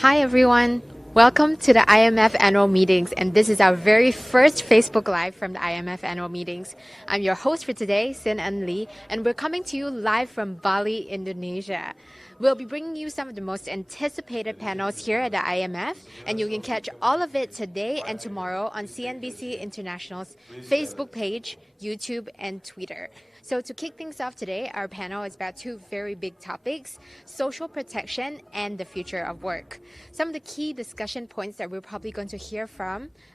Hi everyone, welcome to the IMF Annual Meetings, and this is our very first Facebook Live from the IMF Annual Meetings. I'm your host for today, Sin An Lee, and we're coming to you live from Bali, Indonesia. We'll be bringing you some of the most anticipated panels here at the IMF, and you can catch all of it today and tomorrow on CNBC International's Facebook page, YouTube, and Twitter. So to kick things off today, our panel is about two very big topics, social protection and the future of work. Some of the key discussion points that we're probably going to hear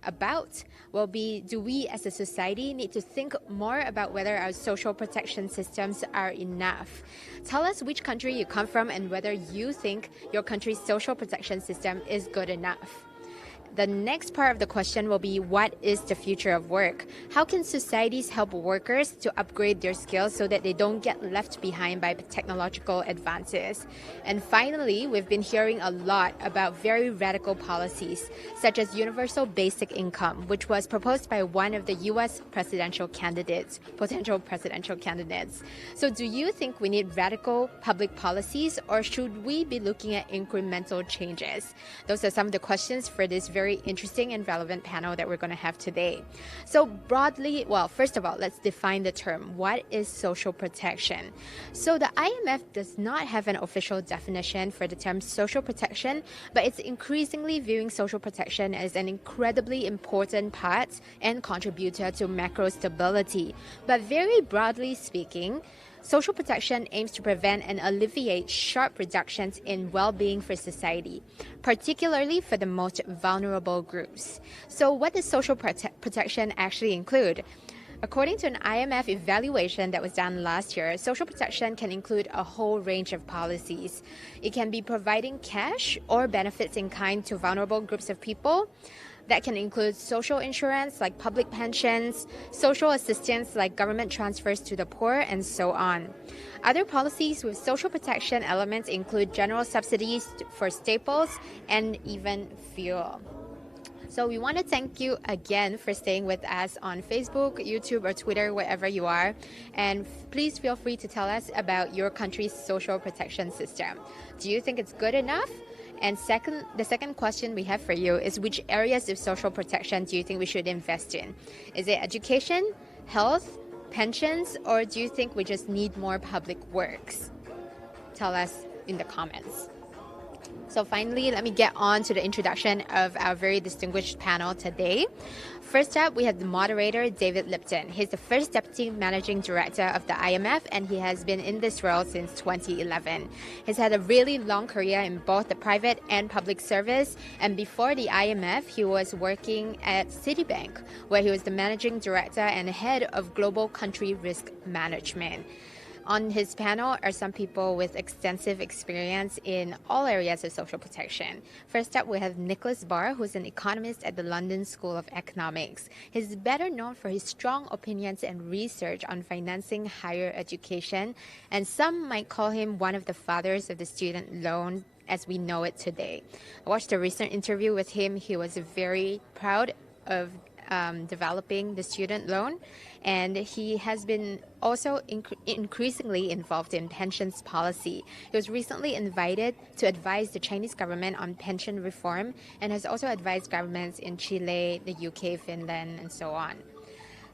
about will be, do we as a society need to think more about whether our social protection systems are enough? Tell us which country you come from and whether you think your country's social protection system is good enough. The next part of the question will be, what is the future of work? How can societies help workers to upgrade their skills so that they don't get left behind by technological advances? And finally, we've been hearing a lot about very radical policies, such as universal basic income, which was proposed by one of the US potential presidential candidates. So do you think we need radical public policies, or should we be looking at incremental changes? Those are some of the questions for this very interesting and relevant panel that we're going to have today. So broadly, first of all, let's define the term. What is social protection? So the IMF does not have an official definition for the term social protection, but it's increasingly viewing social protection as an incredibly important part and contributor to macro stability. But very broadly speaking, social protection aims to prevent and alleviate sharp reductions in well-being for society, particularly for the most vulnerable groups. So what does social protection actually include? According to an IMF evaluation that was done last year, social protection can include a whole range of policies. It can be providing cash or benefits in kind to vulnerable groups of people. That can include social insurance like public pensions, social assistance like government transfers to the poor, and so on. Other policies with social protection elements include general subsidies for staples and even fuel. So we want to thank you again for staying with us on Facebook, YouTube, or Twitter, wherever you are. And please feel free to tell us about your country's social protection system. Do you think it's good enough? And the second question we have for you is, which areas of social protection do you think we should invest in? Is it education, health, pensions, or do you think we just need more public works? Tell us in the comments. So finally, let me get on to the introduction of our very distinguished panel today. First up, we have the moderator, David Lipton. He's the first deputy managing director of the IMF, and he has been in this role since 2011. He's had a really long career in both the private and public service, and before the IMF, he was working at Citibank, where he was the managing director and head of global country risk management. On his panel are some people with extensive experience in all areas of social protection. First up, we have Nicholas Barr, who's an economist at the London School of Economics. He's better known for his strong opinions and research on financing higher education, and some might call him one of the fathers of the student loan as we know it today. I watched a recent interview with him. He was very proud of developing the student loan, and he has been also increasingly involved in pensions policy. He was recently invited to advise the Chinese government on pension reform and has also advised governments in Chile, the UK, Finland, and so on.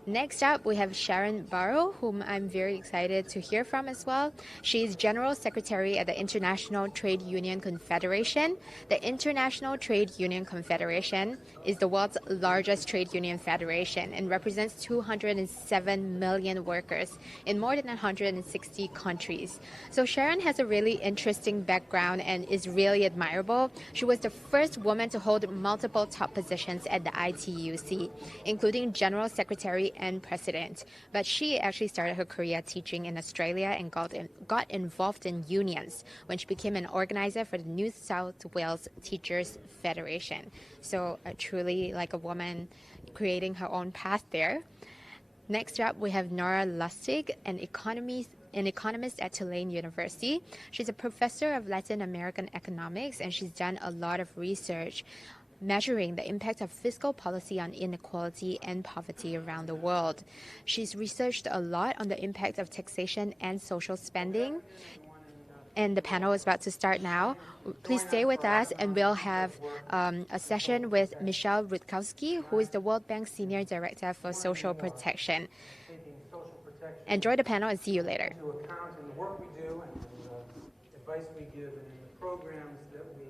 Next up, we have Sharon Barrow, whom I'm very excited to hear from as well. She's General Secretary at the International Trade Union Confederation. The International Trade Union Confederation is the world's largest trade union federation and represents 207 million workers in more than 160 countries. So Sharon has a really interesting background and is really admirable. She was the first woman to hold multiple top positions at the ITUC, including General Secretary and President. But she actually started her career teaching in Australia and got involved in unions when she became an organizer for the New South Wales Teachers Federation. So truly like a woman creating her own path there. Next up, we have Nora Lustig, an economist at Tulane University. She's a professor of Latin American economics, and she's done a lot of research measuring the impact of fiscal policy on inequality and poverty around the world. She's researched a lot on the impact of taxation and social spending. and the panel is about to start now. Please stay with us, and we'll have a session with Michelle Rutkowski, who is the World Bank Senior Director for Social Protection. Enjoy the panel and see you later. To account in the work we do and the advice we give and in the programs that we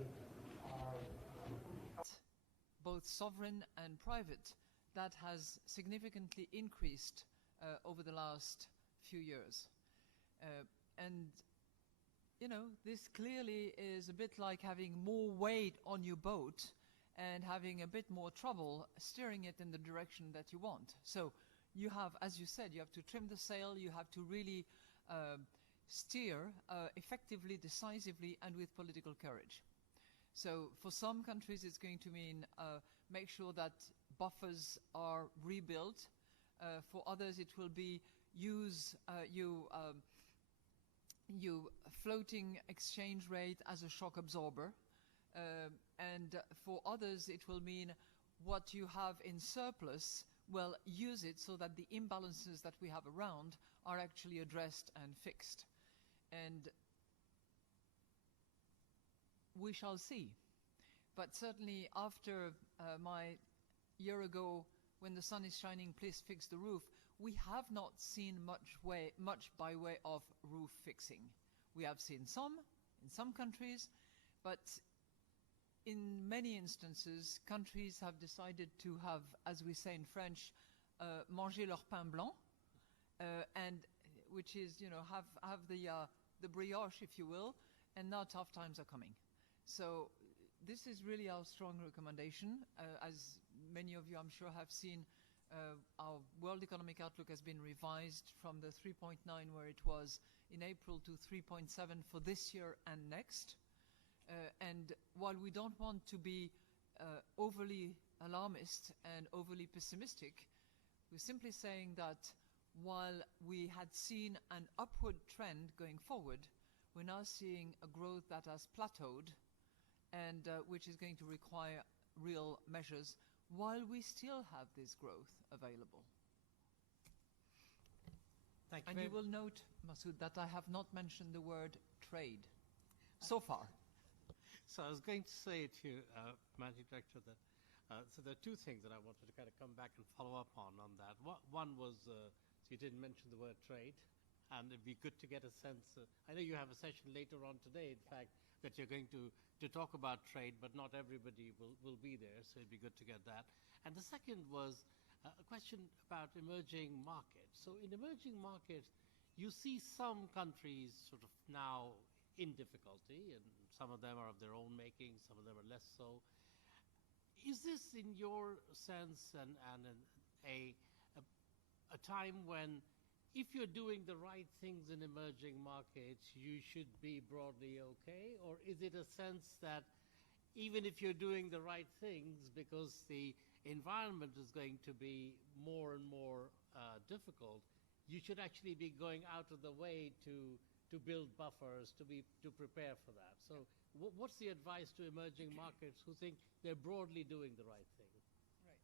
are. Both sovereign and private, that has significantly increased over the last few years. And you know, this clearly is a bit like having more weight on your boat and having a bit more trouble steering it in the direction that you want. So you have, as you said, you have to trim the sail, you have to really steer effectively, decisively, and with political courage. So for some countries it's going to mean make sure that buffers are rebuilt. For others it will be use you floating exchange rate as a shock absorber, and for others it will mean what you have in surplus, well, use it so that the imbalances that we have around are actually addressed and fixed. And we shall see. But certainly after my year ago, when the sun is shining, please fix the roof, we have not seen much by way of roof fixing. We have seen some in some countries, but in many instances, countries have decided to have, as we say in French, manger leur pain blanc, and which is, you know, have the brioche, if you will, and now tough times are coming. So this is really our strong recommendation. As many of you, I'm sure, have seen, our World Economic Outlook has been revised from the 3.9 where it was in April to 3.7 for this year and next. And while we don't want to be overly alarmist and overly pessimistic, we're simply saying that while we had seen an upward trend going forward, we're now seeing a growth that has plateaued and which is going to require real measures while we still have this growth available. Thank you. And you will note, Masoud, that I have not mentioned the word trade so far. So I was going to say to you, Managing Director, that so there are two things that I wanted to kind of come back and follow up on that. One was, so you didn't mention the word trade, and it'd be good to get a sense. I know you have a session later on today, in fact, that you're going to talk about trade, but not everybody will be there, so it'd be good to get that. And the second was a question about emerging markets. So in emerging markets, you see some countries sort of now in difficulty, and some of them are of their own making, some of them are less so. Is this, in your sense, a time when, if you're doing the right things in emerging markets, you should be broadly okay? Or is it a sense that even if you're doing the right things, because the environment is going to be more and more difficult, you should actually be going out of the way to build buffers, to prepare for that? So what's the advice to emerging markets who think they're broadly doing the right thing? Right.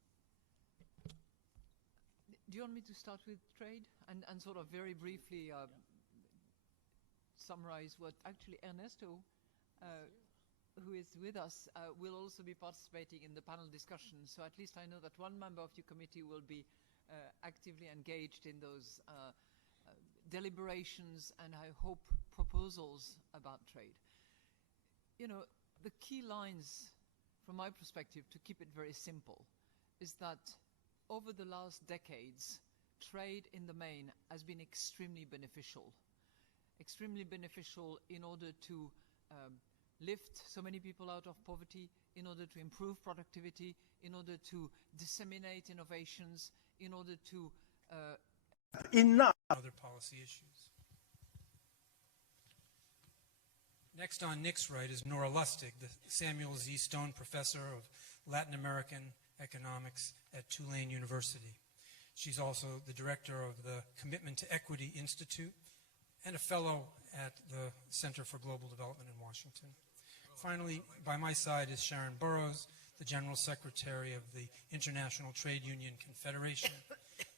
Do you want me to start with trade and sort of very briefly summarize what actually Ernesto, who is with us, will also be participating in the panel discussion. So at least I know that one member of your committee will be actively engaged in those deliberations and, I hope, proposals about trade. You know, the key lines, from my perspective, to keep it very simple, is that over the last decades, trade in the main has been extremely beneficial. Extremely beneficial in order to lift so many people out of poverty, in order to improve productivity, in order to disseminate innovations, in order to other policy issues. Next on Nick's right is Nora Lustig, the Samuel Z. Stone Professor of Latin American Economics at Tulane University. She's also the director of the Commitment to Equity Institute and a fellow at the Center for Global Development in Washington. Finally, by my side is Sharon Burrows, the General Secretary of the International Trade Union Confederation.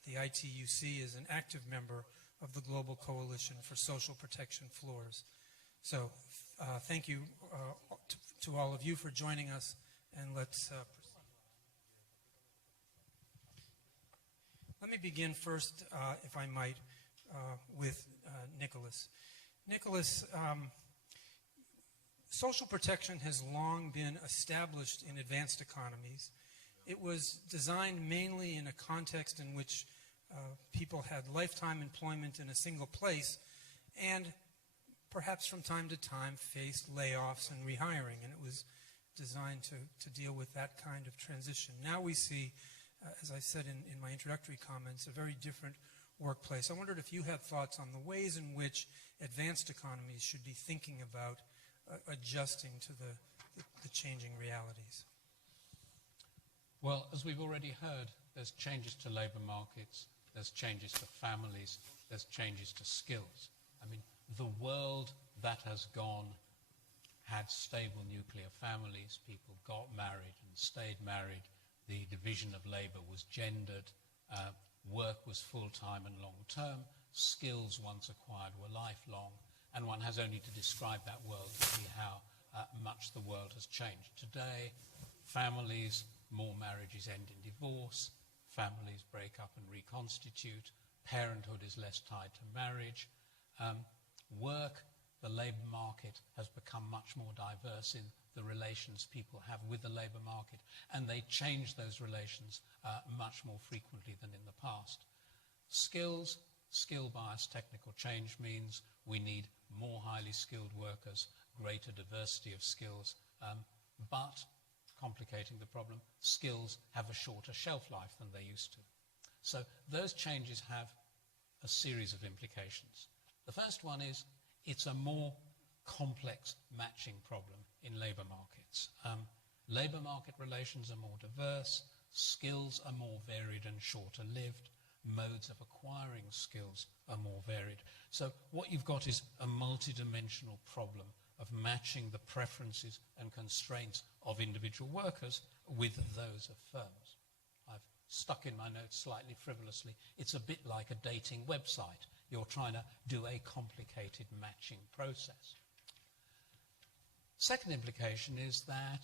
The ITUC is an active member of the Global Coalition for Social Protection Floors. So thank you to all of you for joining us, and let's proceed. Let me begin first, if I might, with Nicholas. Nicholas, social protection has long been established in advanced economies. It was designed mainly in a context in which people had lifetime employment in a single place and perhaps from time to time faced layoffs and rehiring, and it was designed to deal with that kind of transition. Now we see, as I said in my introductory comments, a very different workplace. I wondered if you have thoughts on the ways in which advanced economies should be thinking about adjusting to the changing realities. Well, as we've already heard, there's changes to labor markets, there's changes to families, there's changes to skills. I mean, the world that has gone had stable nuclear families, people got married and stayed married, the division of labor was gendered, work was full-time and long-term, skills once acquired were lifelong, and one has only to describe that world to see how much the world has changed. Today, families, more marriages end in divorce, families break up and reconstitute, parenthood is less tied to marriage. Work, the labor market has become much more diverse in the relations people have with the labor market, and they change those relations much more frequently than in the past. Skills, skill-biased technical change means we need more highly skilled workers, greater diversity of skills, but, complicating the problem, skills have a shorter shelf life than they used to. So those changes have a series of implications. The first one is it's a more complex matching problem in labor markets. Labor market relations are more diverse, skills are more varied and shorter lived, modes of acquiring skills are more varied. So what you've got is a multidimensional problem of matching the preferences and constraints of individual workers with those of firms. I've stuck in my notes slightly frivolously. It's a bit like a dating website. You're trying to do a complicated matching process. Second implication is that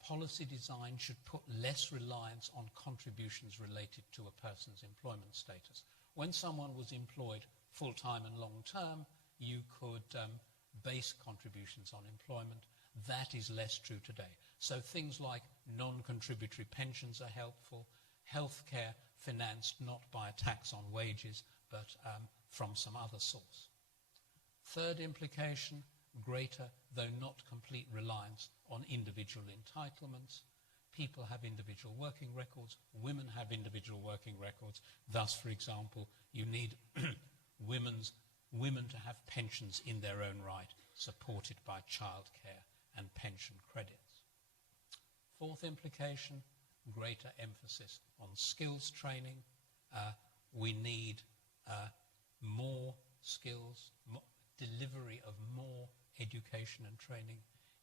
policy design should put less reliance on contributions related to a person's employment status. When someone was employed full-time and long-term, you could base contributions on employment. That is less true today. So things like non-contributory pensions are helpful, healthcare financed not by a tax on wages, but from some other source. Third implication, greater, though not complete, reliance on individual entitlements. People have individual working records, women have individual working records. Thus, for example, you need women to have pensions in their own right, supported by childcare and pension credits. Fourth implication, greater emphasis on skills training. We need more skills, delivery of more education and training.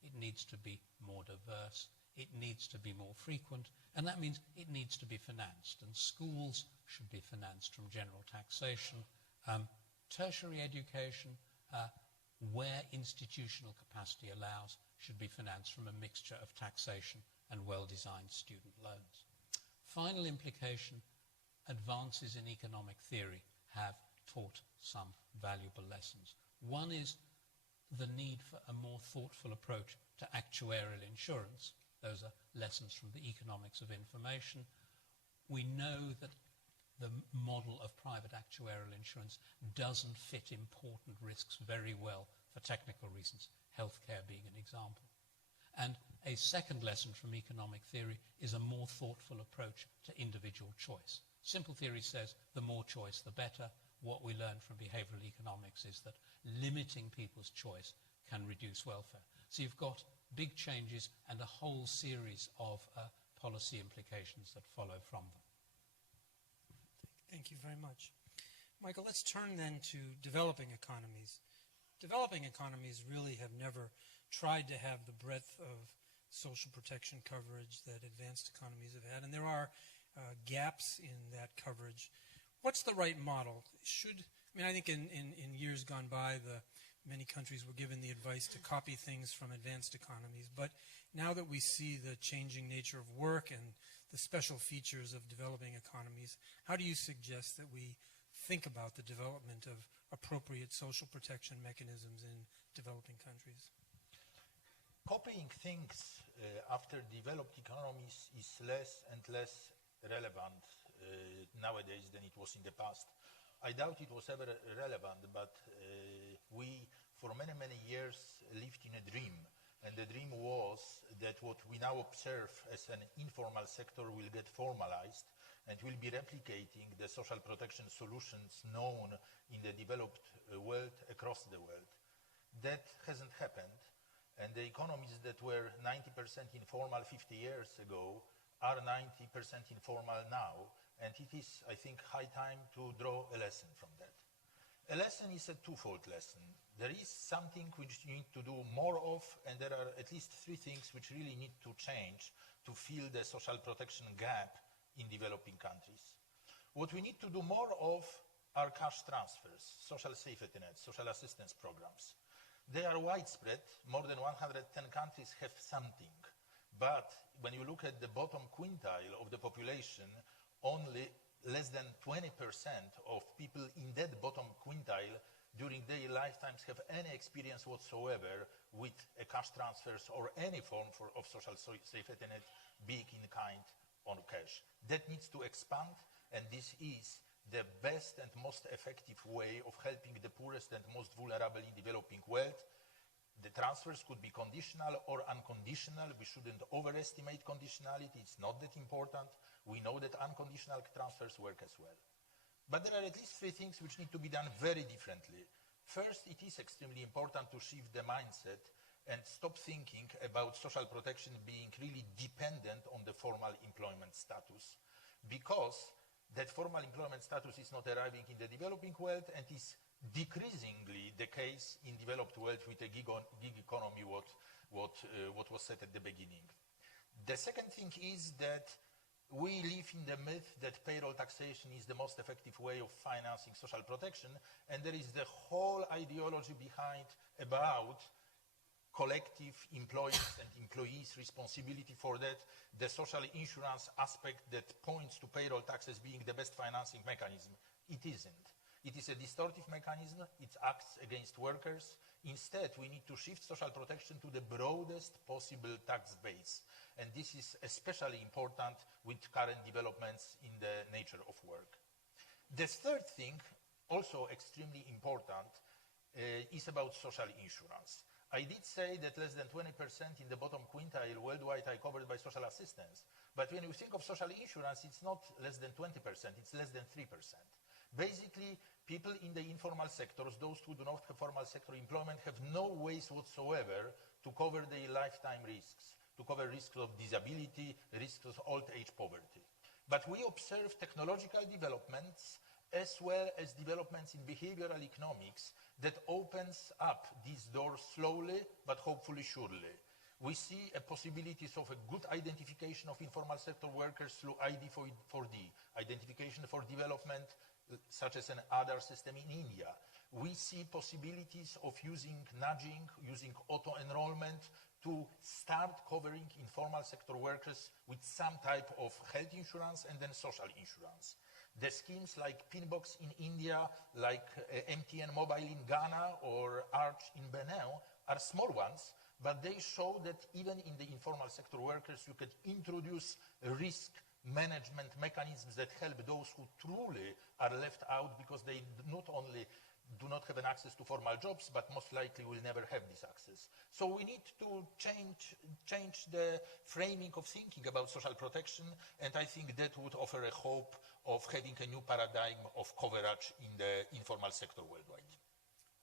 It needs to be more diverse. It needs to be more frequent. And that means it needs to be financed. And schools should be financed from general taxation. Tertiary education, where institutional capacity allows, should be financed from a mixture of taxation and well-designed student loans. Final implication, advances in economic theory have taught some valuable lessons. One is the need for a more thoughtful approach to actuarial insurance. Those are lessons from the economics of information. We know that the model of private actuarial insurance doesn't fit important risks very well for technical reasons, healthcare being an example. And a second lesson from economic theory is a more thoughtful approach to individual choice. Simple theory says the more choice, the better. What we learn from behavioral economics is that limiting people's choice can reduce welfare. So you've got big changes and a whole series of policy implications that follow from them. Thank you very much. Michael, let's turn then to developing economies. Developing economies really have never tried to have the breadth of social protection coverage that advanced economies have had, and there are gaps in that coverage. What's the right model? I think in years gone by, many countries were given the advice to copy things from advanced economies. But now that we see the changing nature of work and the special features of developing economies, how do you suggest that we think about the development of appropriate social protection mechanisms in developing countries? Copying things after developed economies is less and less relevant nowadays than it was in the past. I doubt it was ever relevant, but we, for many, many years, lived in a dream. And the dream was that what we now observe as an informal sector will get formalized and will be replicating the social protection solutions known in the developed world across the world. That hasn't happened, and the economies that were 90% informal 50 years ago are 90% informal now, and it is, I think, high time to draw a lesson from that. A lesson is a twofold lesson. There is something which you need to do more of, and there are at least three things which really need to change to fill the social protection gap in developing countries. What we need to do more of are cash transfers, social safety nets, social assistance programs. They are widespread. More than 110 countries have something. But when you look at the bottom quintile of the population, only less than 20% of people in that bottom quintile during their lifetimes have any experience whatsoever with cash transfers or any form of social safety net, be it in kind or cash. That needs to expand, and this is the best and most effective way of helping the poorest and most vulnerable in developing world. The transfers could be conditional or unconditional. We shouldn't overestimate conditionality. It's not that important. We know that unconditional transfers work as well. But there are at least three things which need to be done very differently. First, it is extremely important to shift the mindset and stop thinking about social protection being really dependent on the formal employment status, because that formal employment status is not arriving in the developing world and is decreasingly the case in developed world with a gig economy, what was said at the beginning. The second thing is that we live in the myth that payroll taxation is the most effective way of financing social protection, and there is the whole ideology behind about collective employers and employees' responsibility for that, the social insurance aspect that points to payroll taxes being the best financing mechanism. It isn't. It is a distortive mechanism. It acts against workers. Instead, we need to shift social protection to the broadest possible tax base. And this is especially important with current developments in the nature of work. The third thing, also extremely important, is about social insurance. I did say that less than 20% in the bottom quintile worldwide are covered by social assistance. But when you think of social insurance, it's not less than 20%, it's less than 3%. Basically, people in the informal sectors, those who do not have formal sector employment, have no ways whatsoever to cover their lifetime risks, to cover risks of disability, risks of old age poverty. But we observe technological developments as well as developments in behavioral economics that opens up these doors slowly, but hopefully surely. We see a possibilities of a good identification of informal sector workers through ID4D, identification for development, such as an Aadhaar system in India. We see possibilities of using nudging, using auto-enrollment to start covering informal sector workers with some type of health insurance and then social insurance. The schemes like Pinbox in India, like MTN Mobile in Ghana or Arch in Benin are small ones, but they show that even in the informal sector workers, you could introduce risk management mechanisms that help those who truly are left out because they not only do not have an access to formal jobs, but most likely will never have this access. So we need to change the framing of thinking about social protection, and I think that would offer a hope of having a new paradigm of coverage in the informal sector worldwide.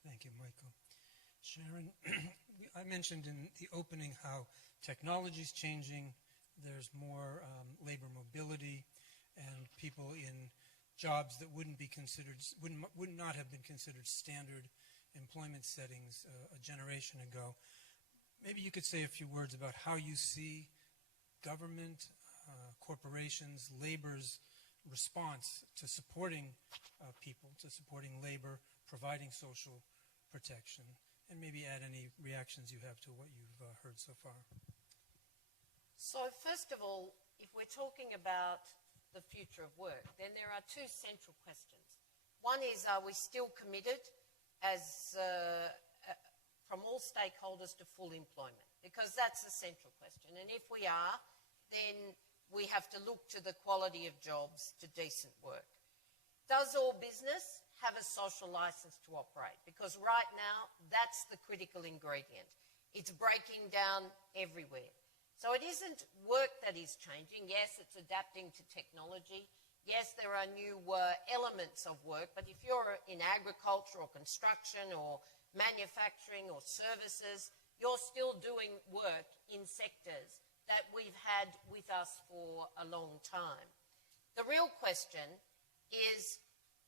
Thank you, Michael. Sharon, I mentioned in the opening how technology is changing. There's more labor mobility, and people in jobs that would not have been considered standard employment settings a generation ago. Maybe you could say a few words about how you see government, corporations, labor's response to supporting people, to supporting labor, providing social protection. and maybe add any reactions you have to what you've heard so far. So first of all, if we're talking about the future of work, then there are two central questions. One is, are we still committed as from all stakeholders to full employment? Because that's the central question. And if we are, then we have to look to the quality of jobs, to decent work. Does all business have a social license to operate? Because right now, that's the critical ingredient. It's breaking down everywhere. So it isn't work that is changing. Yes, it's adapting to technology. Yes, there are new elements of work, but if you're in agriculture or construction or manufacturing or services, you're still doing work in sectors that we've had with us for a long time. The real question is,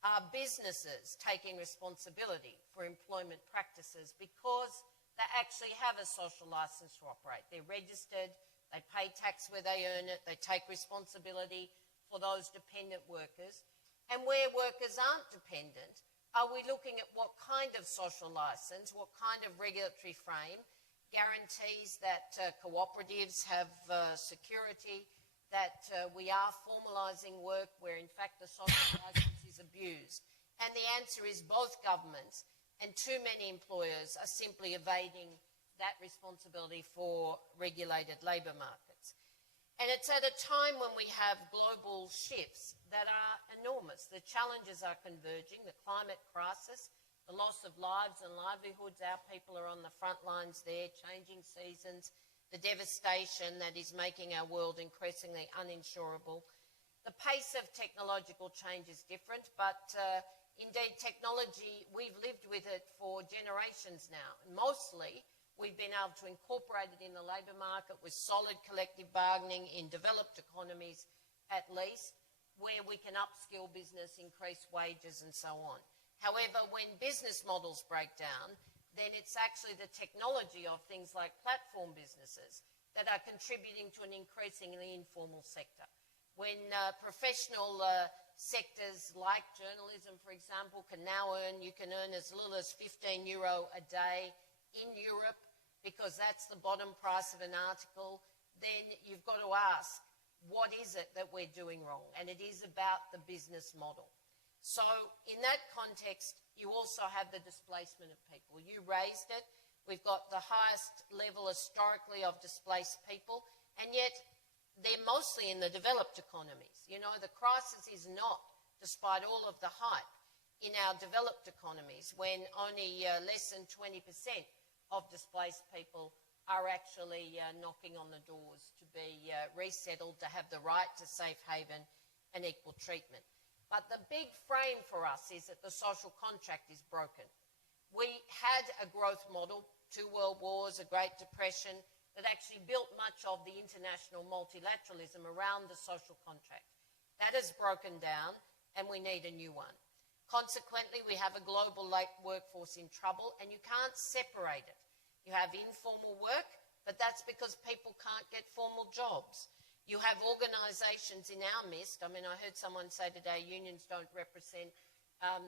are businesses taking responsibility for employment practices because they actually have a social license to operate? They're registered, they pay tax where they earn it, they take responsibility for those dependent workers. And where workers aren't dependent, are we looking at what kind of social license, what kind of regulatory frame guarantees that cooperatives have security, that we are formalising work where in fact the social license is abused? And the answer is both governments and too many employers are simply evading that responsibility for regulated labour markets. And it's at a time when we have global shifts that are enormous. The challenges are converging, the climate crisis, the loss of lives and livelihoods. Our people are on the front lines there, changing seasons, the devastation that is making our world increasingly uninsurable. The pace of technological change is different, but indeed technology, we've lived with it for generations now. And mostly, we've been able to incorporate it in the labour market with solid collective bargaining in developed economies at least, where we can upskill business, increase wages and so on. However, when business models break down, then it's actually the technology of things like platform businesses that are contributing to an increasingly informal sector. When professional sectors like journalism, for example, you can earn as little as €15 a day in Europe, because that's the bottom price of an article, then you've got to ask, what is it that we're doing wrong? And it is about the business model. So in that context, you also have the displacement of people. You raised it. We've got the highest level historically of displaced people, and yet they're mostly in the developed economies. You know, the crisis is not, despite all of the hype, in our developed economies, when only less than 20% of displaced people are actually knocking on the doors to be resettled, to have the right to safe haven and equal treatment. But the big frame for us is that the social contract is broken. We had a growth model, 2 world wars, a Great Depression, that actually built much of the international multilateralism around the social contract. That has broken down, and we need a new one. Consequently, we have a global workforce in trouble, and you can't separate it. You have informal work, but that's because people can't get formal jobs. You have organisations in our midst. I mean, I heard someone say today unions don't represent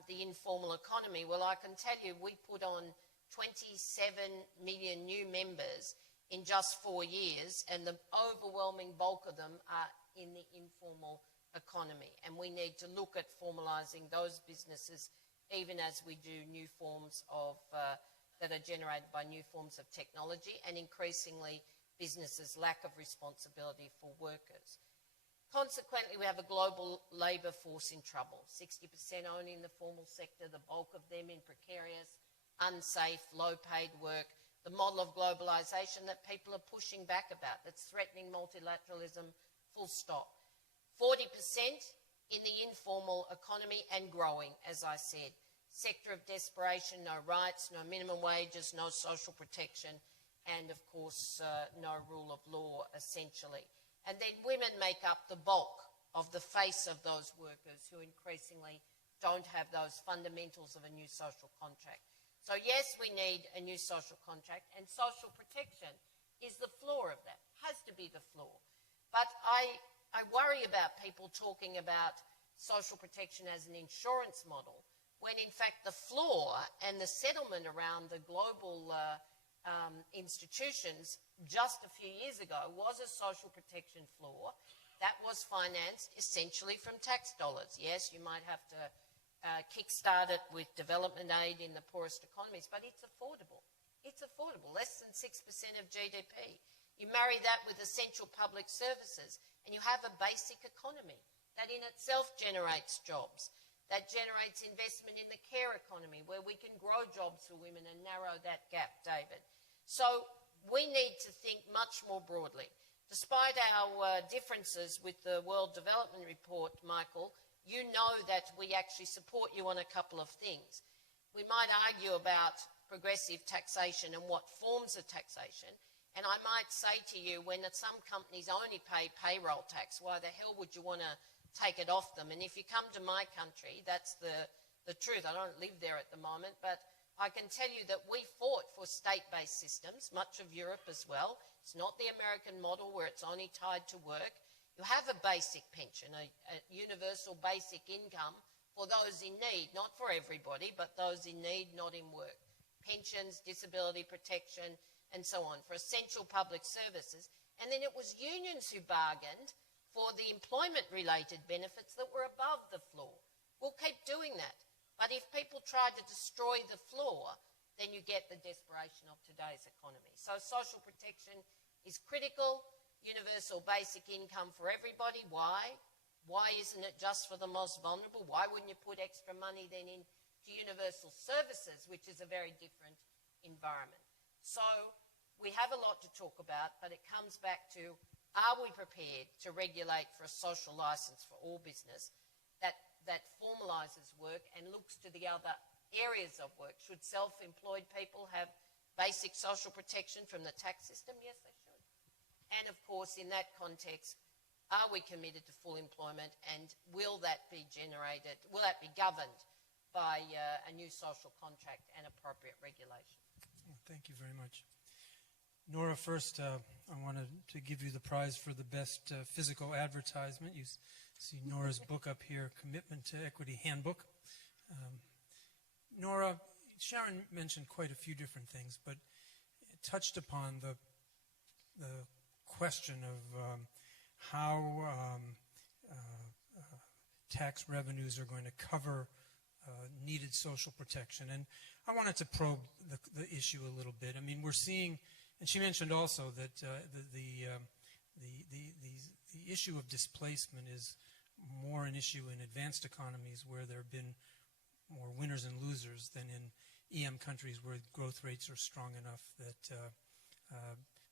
the informal economy. Well, I can tell you we put on 27 million new members in just 4 years, and the overwhelming bulk of them are in the informal economy. And we need to look at formalising those businesses even as we do new forms of that are generated by new forms of technology, and increasingly businesses' lack of responsibility for workers. Consequently, we have a global labour force in trouble, 60% only in the formal sector, the bulk of them in precarious, unsafe, low-paid work, the model of globalisation that people are pushing back about, that's threatening multilateralism, full stop. 40% in the informal economy and growing, as I said. Sector of desperation, no rights, no minimum wages, no social protection, and of course, no rule of law, essentially. And then women make up the bulk of the face of those workers who increasingly don't have those fundamentals of a new social contract. So yes, we need a new social contract, and social protection is the floor of that, has to be the floor. But I worry about people talking about social protection as an insurance model, when in fact the floor and the settlement around the global institutions just a few years ago was a social protection floor that was financed essentially from tax dollars. Yes, you might have to kickstart it with development aid in the poorest economies, but it's affordable. It's affordable, less than 6% of GDP. You marry that with essential public services, and you have a basic economy that in itself generates jobs, that generates investment in the care economy, where we can grow jobs for women and narrow that gap, David. So we need to think much more broadly. Despite our differences with the World Development Report, Michael, you know that we actually support you on a couple of things. We might argue about progressive taxation and what forms of taxation, and I might say to you, when some companies only pay payroll tax, why the hell would you want to take it off them? And if you come to my country, that's the truth. I don't live there at the moment, but I can tell you that we fought for state-based systems, much of Europe as well. It's not the American model where it's only tied to work. You have a basic pension, a universal basic income for those in need, not for everybody, but those in need, not in work. Pensions, disability protection, and so on, for essential public services. And then it was unions who bargained for the employment-related benefits that were above the floor. We'll keep doing that. But if people try to destroy the floor, then you get the desperation of today's economy. So social protection is critical. Universal basic income for everybody. Why? Why isn't it just for the most vulnerable? Why wouldn't you put extra money then into universal services, which is a very different environment? So we have a lot to talk about, but it comes back to, are we prepared to regulate for a social license for all business that formalises work and looks to the other areas of work? Should self-employed people have basic social protection from the tax system? Yes, they should. And of course, in that context, are we committed to full employment, and will that be governed by a new social contract and appropriate regulation? Well, thank you very much. Nora, first, I wanted to give you the prize for the best physical advertisement. You see Nora's book up here, Commitment to Equity Handbook. Nora, Sharon mentioned quite a few different things, but it touched upon the question of how tax revenues are going to cover needed social protection. And I wanted to probe the issue a little bit. I mean, we're seeing, and she mentioned also that the issue of displacement is more an issue in advanced economies where there have been more winners and losers than in EM countries where growth rates are strong enough that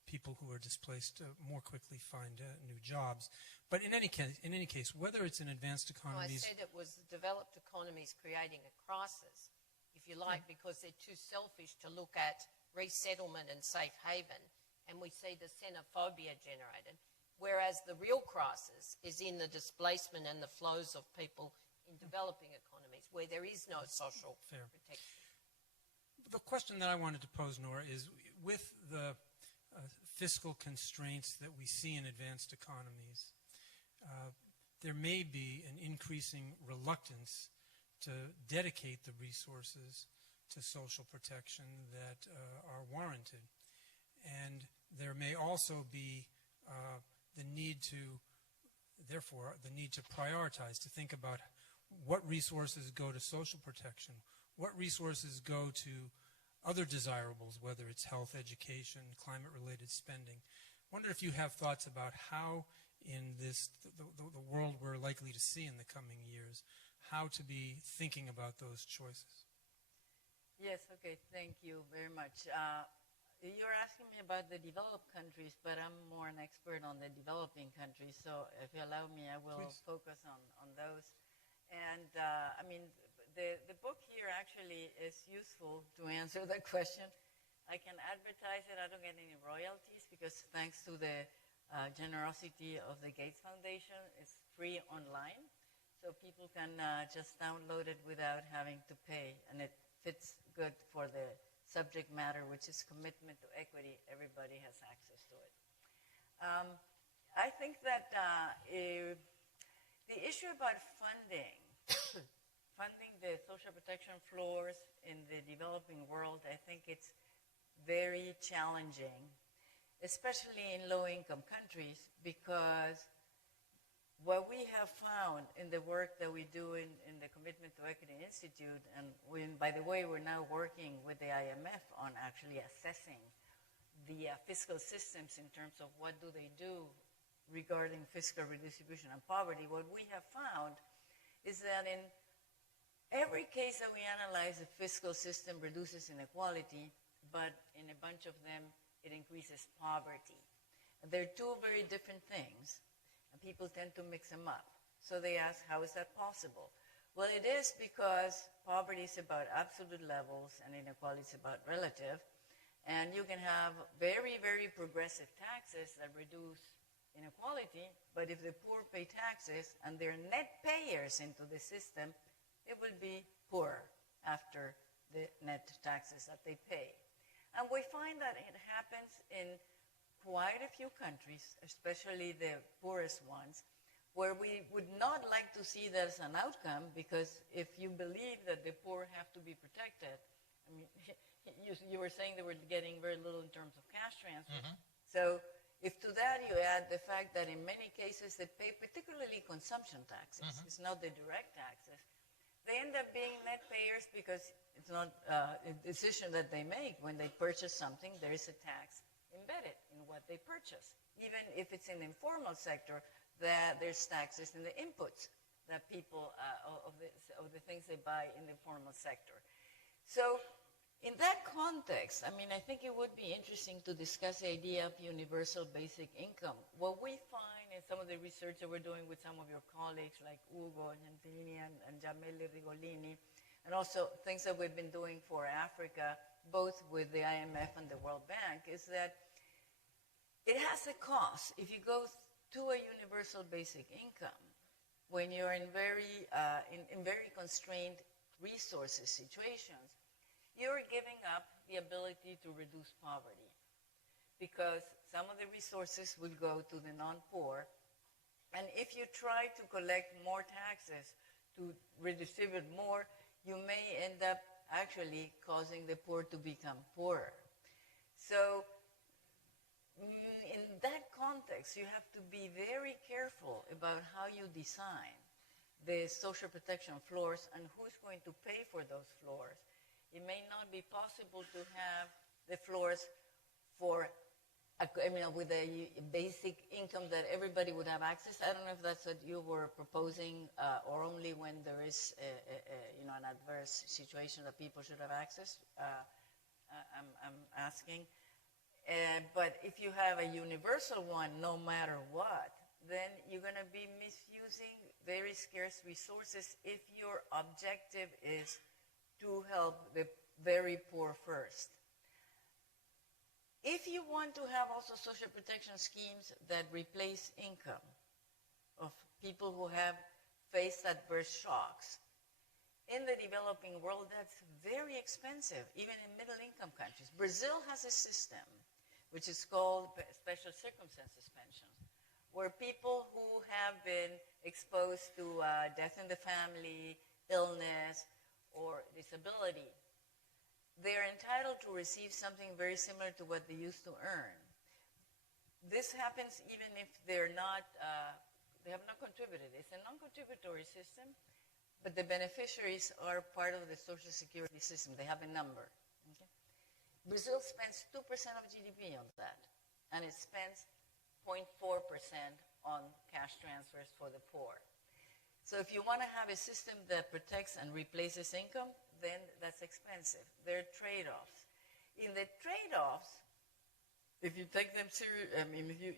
people who are displaced more quickly find new jobs. But in any case, whether it's in advanced economies... I said it was the developed economies creating a crisis, if you like, because they're too selfish to look at resettlement and safe haven, and we see the xenophobia generated, whereas the real crisis is in the displacement and the flows of people in developing economies where there is no social protection. The question that I wanted to pose, Nora, is with the fiscal constraints that we see in advanced economies, there may be an increasing reluctance to dedicate the resources to social protection that are warranted. And there may also be the need to prioritize, to think about what resources go to social protection, what resources go to other desirables, whether it's health, education, climate-related spending. I wonder if you have thoughts about how in this, the world we're likely to see in the coming years, how to be thinking about those choices. Yes, okay, thank you very much. You're asking me about the developed countries, but I'm more an expert on the developing countries, so if you allow me, I will focus on those. And, I mean, the book here actually is useful to answer that question. I can advertise it. I don't get any royalties because thanks to the generosity of the Gates Foundation, it's free online. So people can just download it without having to pay, and it fits good for the subject matter, which is commitment to equity. Everybody has access to it. I think that the issue about funding funding the social protection floors in the developing world, I think it's very challenging, especially in low-income countries, because what we have found in the work that we do in the Commitment to Equity Institute, and by the way, we're now working with the IMF on actually assessing the fiscal systems in terms of what do they do regarding fiscal redistribution and poverty. What we have found is that in every case that we analyze, the fiscal system reduces inequality, but in a bunch of them, it increases poverty. They're two very different things, and people tend to mix them up. So they ask, how is that possible? Well, it is because poverty is about absolute levels and inequality is about relative. And you can have very, very progressive taxes that reduce inequality, but if the poor pay taxes and they're net payers into the system, it will be poorer after the net taxes that they pay. And we find that it happens in quite a few countries, especially the poorest ones, where we would not like to see that as an outcome, because if you believe that the poor have to be protected, I mean, you were saying they were getting very little in terms of cash transfers. So if to that you add the fact that in many cases they pay particularly consumption taxes, it's not the direct taxes, they end up being net payers because it's not a decision that they make. When they purchase something, there is a tax embedded in what they purchase. Even if it's in the informal sector, that there's taxes in the inputs that people, of the things they buy in the formal sector. So in that context, I mean, I think it would be interesting to discuss the idea of universal basic income. What we find in some of the research that we're doing with some of your colleagues like Ugo Gentini and Giamelli Rigolini, and also things that we've been doing for Africa, both with the IMF and the World Bank, is that it has a cost. If you go to a universal basic income, when you're in very constrained resources situations, you're giving up the ability to reduce poverty, because some of the resources will go to the non-poor, and if you try to collect more taxes to redistribute more, you may end up actually causing the poor to become poorer. So in that context, you have to be very careful about how you design the social protection floors and who's going to pay for those floors. It may not be possible to have the floors for, with a basic income that everybody would have access. I don't know if that's what you were proposing, or only when there is an adverse situation that people should have access. I'm asking. But if you have a universal one, no matter what, then you're going to be misusing very scarce resources if your objective is to help the very poor first. If you want to have also social protection schemes that replace income of people who have faced adverse shocks, in the developing world, that's very expensive, even in middle-income countries. Brazil has a system which is called special circumstances pensions, where people who have been exposed to death in the family, illness, or disability, they're entitled to receive something very similar to what they used to earn. This happens even if they're not, they have not contributed. It's a non-contributory system, but the beneficiaries are part of the Social Security system. They have a number. Okay? Brazil spends 2% of GDP on that, and it spends 0.4% on cash transfers for the poor. So if you want to have a system that protects and replaces income, then that's expensive. There are trade-offs. In the trade-offs, if you take them seriously,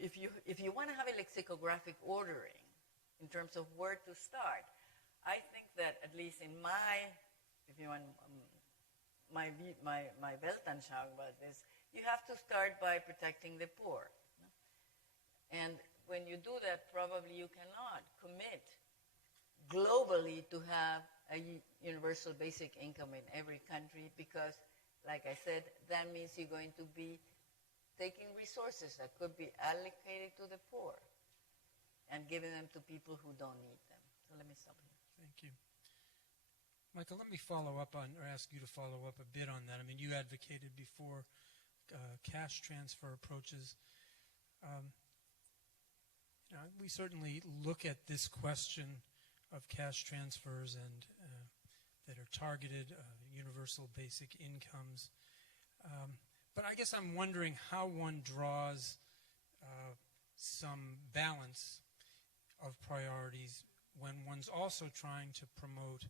if you want to have a lexicographic ordering in terms of where to start, I think that at least in my Weltanschauung about this, you have to start by protecting the poor. And when you do that, probably you cannot commit globally to have a universal basic income in every country, because, like I said, that means you're going to be taking resources that could be allocated to the poor and giving them to people who don't need them. So let me stop here. Thank you. Michael, let me follow up on, or ask you to follow up a bit on that. I mean, you advocated before cash transfer approaches. We certainly look at this question of cash transfers and that are targeted, universal basic incomes. But I guess I'm wondering how one draws some balance of priorities when one's also trying to promote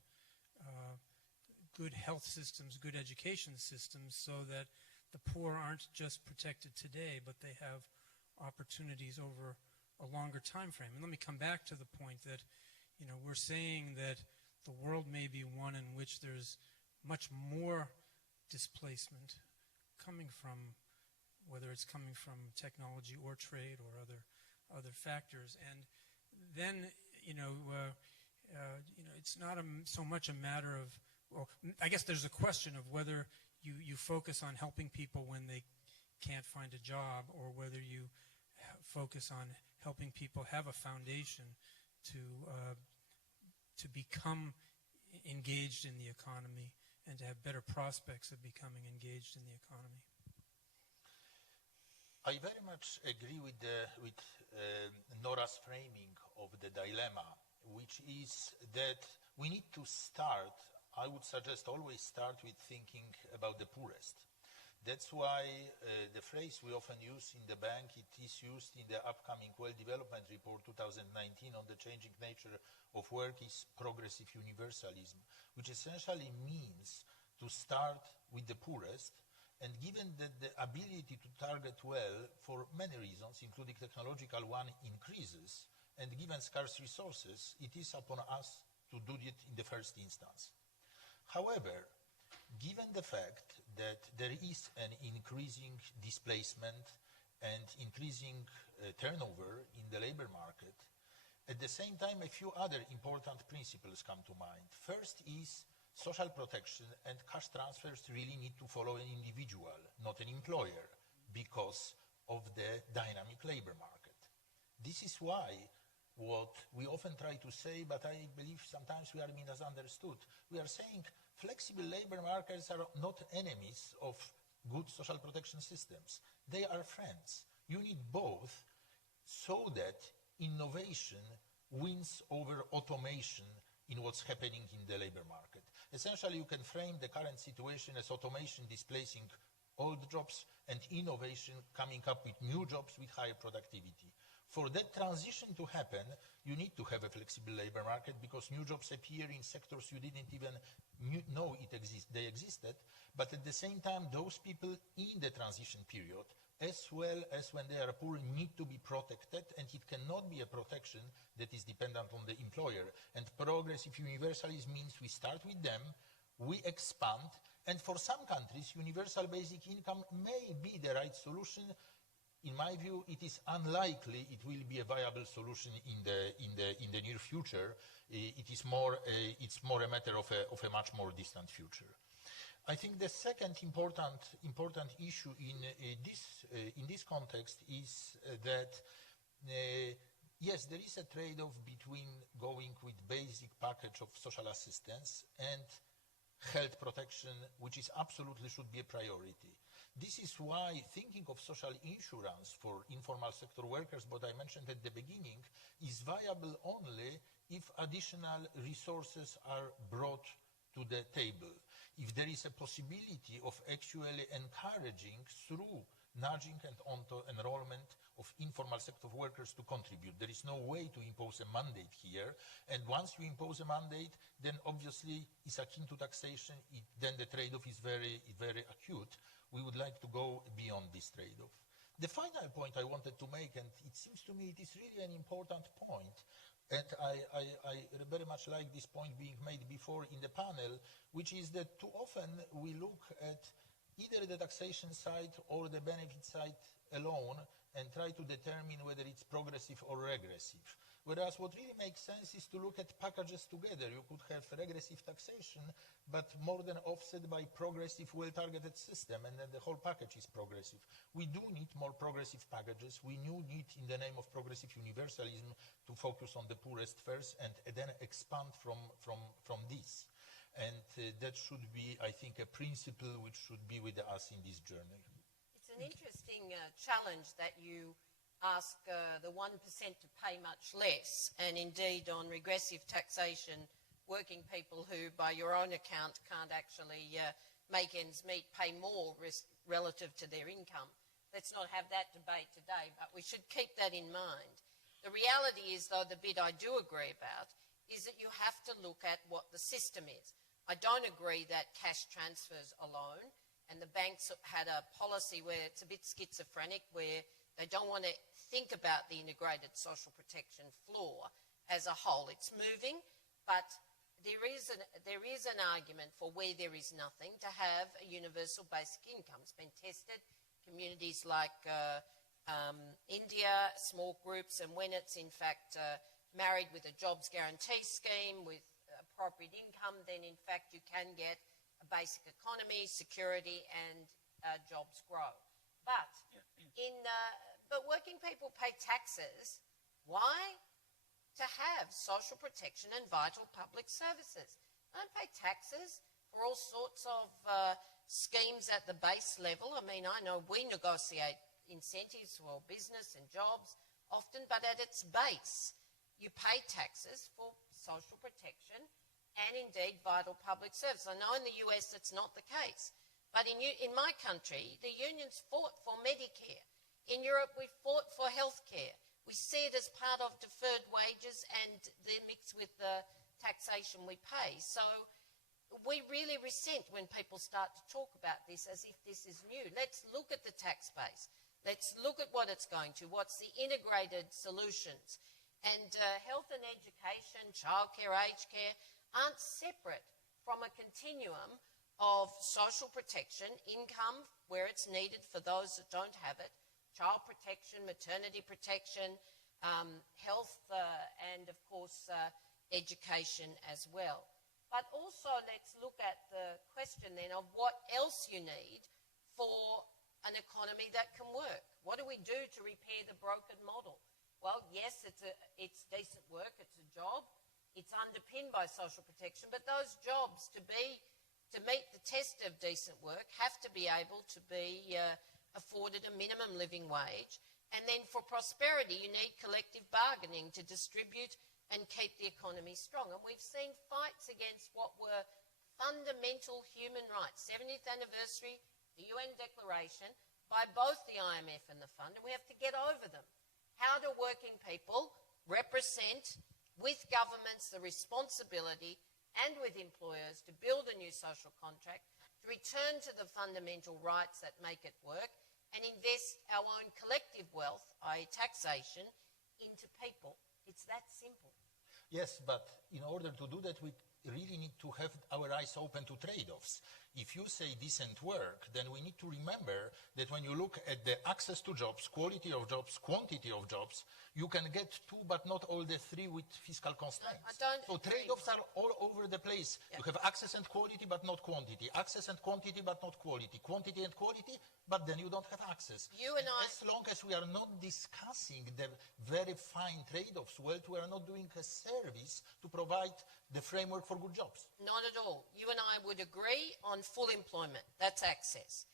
good health systems, good education systems, so that the poor aren't just protected today, but they have opportunities over a longer time frame. And let me come back to the point that, we're saying that the world may be one in which there's much more displacement coming from, whether it's coming from technology or trade or other factors. And then, it's not so much a matter of, well, I guess there's a question of whether you focus on helping people when they can't find a job, or whether you focus on helping people have a foundation to become engaged in the economy and to have better prospects of becoming engaged in the economy. I very much agree with Nora's framing of the dilemma, which is that we need to start, I would suggest always start with thinking about the poorest. That's why the phrase we often use in the bank, it is used in the upcoming World Development Report 2019 on the changing nature of work, is progressive universalism, which essentially means to start with the poorest. And given that the ability to target well, for many reasons, including technological one, increases, and given scarce resources, it is upon us to do it in the first instance. However, given the fact that there is an increasing displacement and increasing turnover in the labor market, at the same time, a few other important principles come to mind. First is social protection, and cash transfers really need to follow an individual, not an employer, because of the dynamic labor market. This is why what we often try to say, but I believe sometimes we are misunderstood. We are saying flexible labor markets are not enemies of good social protection systems. They are friends. You need both so that innovation wins over automation in what's happening in the labor market. Essentially, you can frame the current situation as automation displacing old jobs and innovation coming up with new jobs with higher productivity. For that transition to happen, you need to have a flexible labor market, because new jobs appear in sectors you didn't even know they existed. But at the same time, those people in the transition period, as well as when they are poor, need to be protected, and it cannot be a protection that is dependent on the employer. And progressive universalism means we start with them, we expand, and for some countries, universal basic income may be the right solution. In my view, it is unlikely it will be a viable solution in the near future. It's more a matter of a much more distant future. I think the second important issue in this context is that yes, there is a trade-off between going with basic package of social assistance and health protection, which is absolutely should be a priority. This is why thinking of social insurance for informal sector workers, what I mentioned at the beginning, is viable only if additional resources are brought to the table. If there is a possibility of actually encouraging through nudging and auto-enrollment of informal sector workers to contribute. There is no way to impose a mandate here. And once you impose a mandate, then obviously it's akin to taxation. Then the trade-off is very, very acute. We would like to go beyond this trade-off. The final point I wanted to make, and it seems to me it is really an important point, and I very much like this point being made before in the panel, which is that too often we look at either the taxation side or the benefit side alone and try to determine whether it's progressive or regressive. Whereas what really makes sense is to look at packages together. You could have regressive taxation, but more than offset by progressive, well-targeted system, and then the whole package is progressive. We do need more progressive packages. We do need, in the name of progressive universalism, to focus on the poorest first and then expand from this. And that should be, I think, a principle which should be with us in this journey. It's an interesting challenge that you ask the 1% to pay much less, and indeed on regressive taxation, working people who, by your own account, can't actually make ends meet, pay more relative to their income. Let's not have that debate today, but we should keep that in mind. The reality is, though, the bit I do agree about is that you have to look at what the system is. I don't agree that cash transfers alone, and the banks had a policy where it's a bit schizophrenic, where they don't want to think about the integrated social protection floor as a whole. It's moving, but there is an argument for where there is nothing to have a universal basic income. It's been tested. Communities like India, small groups, and when it's in fact married with a jobs guarantee scheme with appropriate income, then in fact you can get a basic economy, security, and jobs grow. But but working people pay taxes. Why? To have social protection and vital public services. They don't pay taxes for all sorts of schemes at the base level. I mean, I know we negotiate incentives for business and jobs often, but at its base, you pay taxes for social protection and indeed vital public service. I know in the US that's not the case, but in my country, the unions fought for Medicare. In Europe, we fought for healthcare. We see it as part of deferred wages and they're mixed with the taxation we pay. So we really resent when people start to talk about this as if this is new. Let's look at the tax base. Let's look at what it's going to. What's the integrated solutions? And health and education, childcare, aged care aren't separate from a continuum of social protection, income where it's needed for those that don't have it, child protection, maternity protection, health, and of course education as well. But also let's look at the question then of what else you need for an economy that can work. What do we do to repair the broken model? Well, yes, it's decent work, it's a job, it's underpinned by social protection, but those jobs to meet the test of decent work have to be able to be afforded a minimum living wage. And then for prosperity, you need collective bargaining to distribute and keep the economy strong. And we've seen fights against what were fundamental human rights. 70th anniversary, the UN Declaration, by both the IMF and the Fund, and we have to get over them. How do working people represent with governments the responsibility and with employers to build a new social contract, to return to the fundamental rights that make it work, and invest our own collective wealth, i.e. taxation, into people? It's that simple. Yes, but in order to do that, we really need to have our eyes open to trade-offs. If you say decent work, then we need to remember that when you look at the access to jobs, quality of jobs, quantity of jobs, you can get two but not all the three with fiscal constraints. So trade-offs are all over the place. Yep. You have access and quality but not quantity, access and quantity but not quality, quantity and quality, but then you don't have access. As long as we are not discussing the very fine trade-offs, well, we are not doing a service to provide the framework for good jobs. Not at all. You and I would agree on full employment. That's access.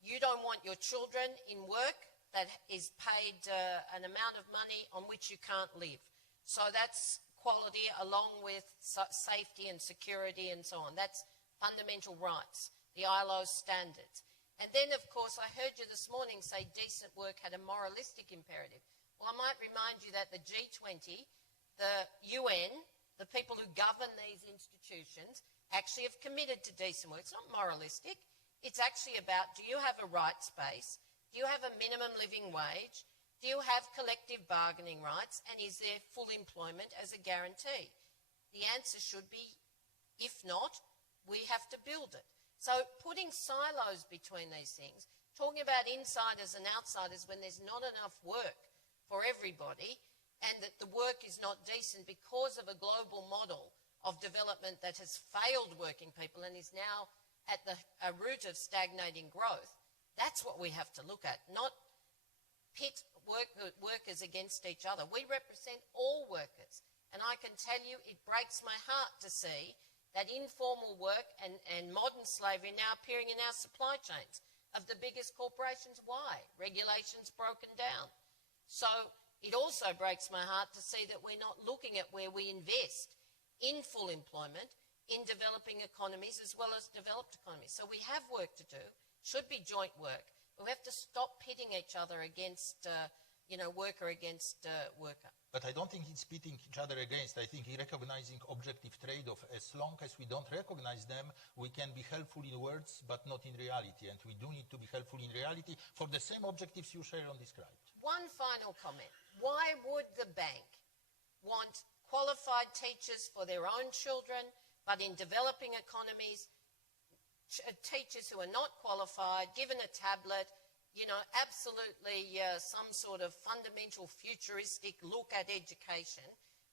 You don't want your children in work that is paid an amount of money on which you can't live. So that's quality along with safety and security and so on. That's fundamental rights, the ILO standards. And then, of course, I heard you this morning say decent work had a moralistic imperative. Well, I might remind you that the G20, the UN, the people who govern these institutions actually have committed to decent work. It's not moralistic. It's actually about, do you have a rights base? Do you have a minimum living wage? Do you have collective bargaining rights? And is there full employment as a guarantee? The answer should be, if not, we have to build it. So putting silos between these things, talking about insiders and outsiders when there's not enough work for everybody, and that the work is not decent because of a global model of development that has failed working people and is now at the root of stagnating growth, that's what we have to look at, not pit workers against each other. We represent all workers, and I can tell you it breaks my heart to see that informal work and modern slavery now appearing in our supply chains of the biggest corporations. Why? Regulations broken down. So it also breaks my heart to see that we're not looking at where we invest in full employment in developing economies as well as developed economies. So we have work to do, should be joint work, but we have to stop pitting each other against, worker against worker. But I don't think it's pitting each other against. I think recognizing objective trade-off. As long as we don't recognize them, we can be helpful in words, but not in reality. And we do need to be helpful in reality for the same objectives you share and described. One final comment. Why would the bank want qualified teachers for their own children, but in developing economies, teachers who are not qualified, given a tablet, absolutely some sort of fundamental futuristic look at education,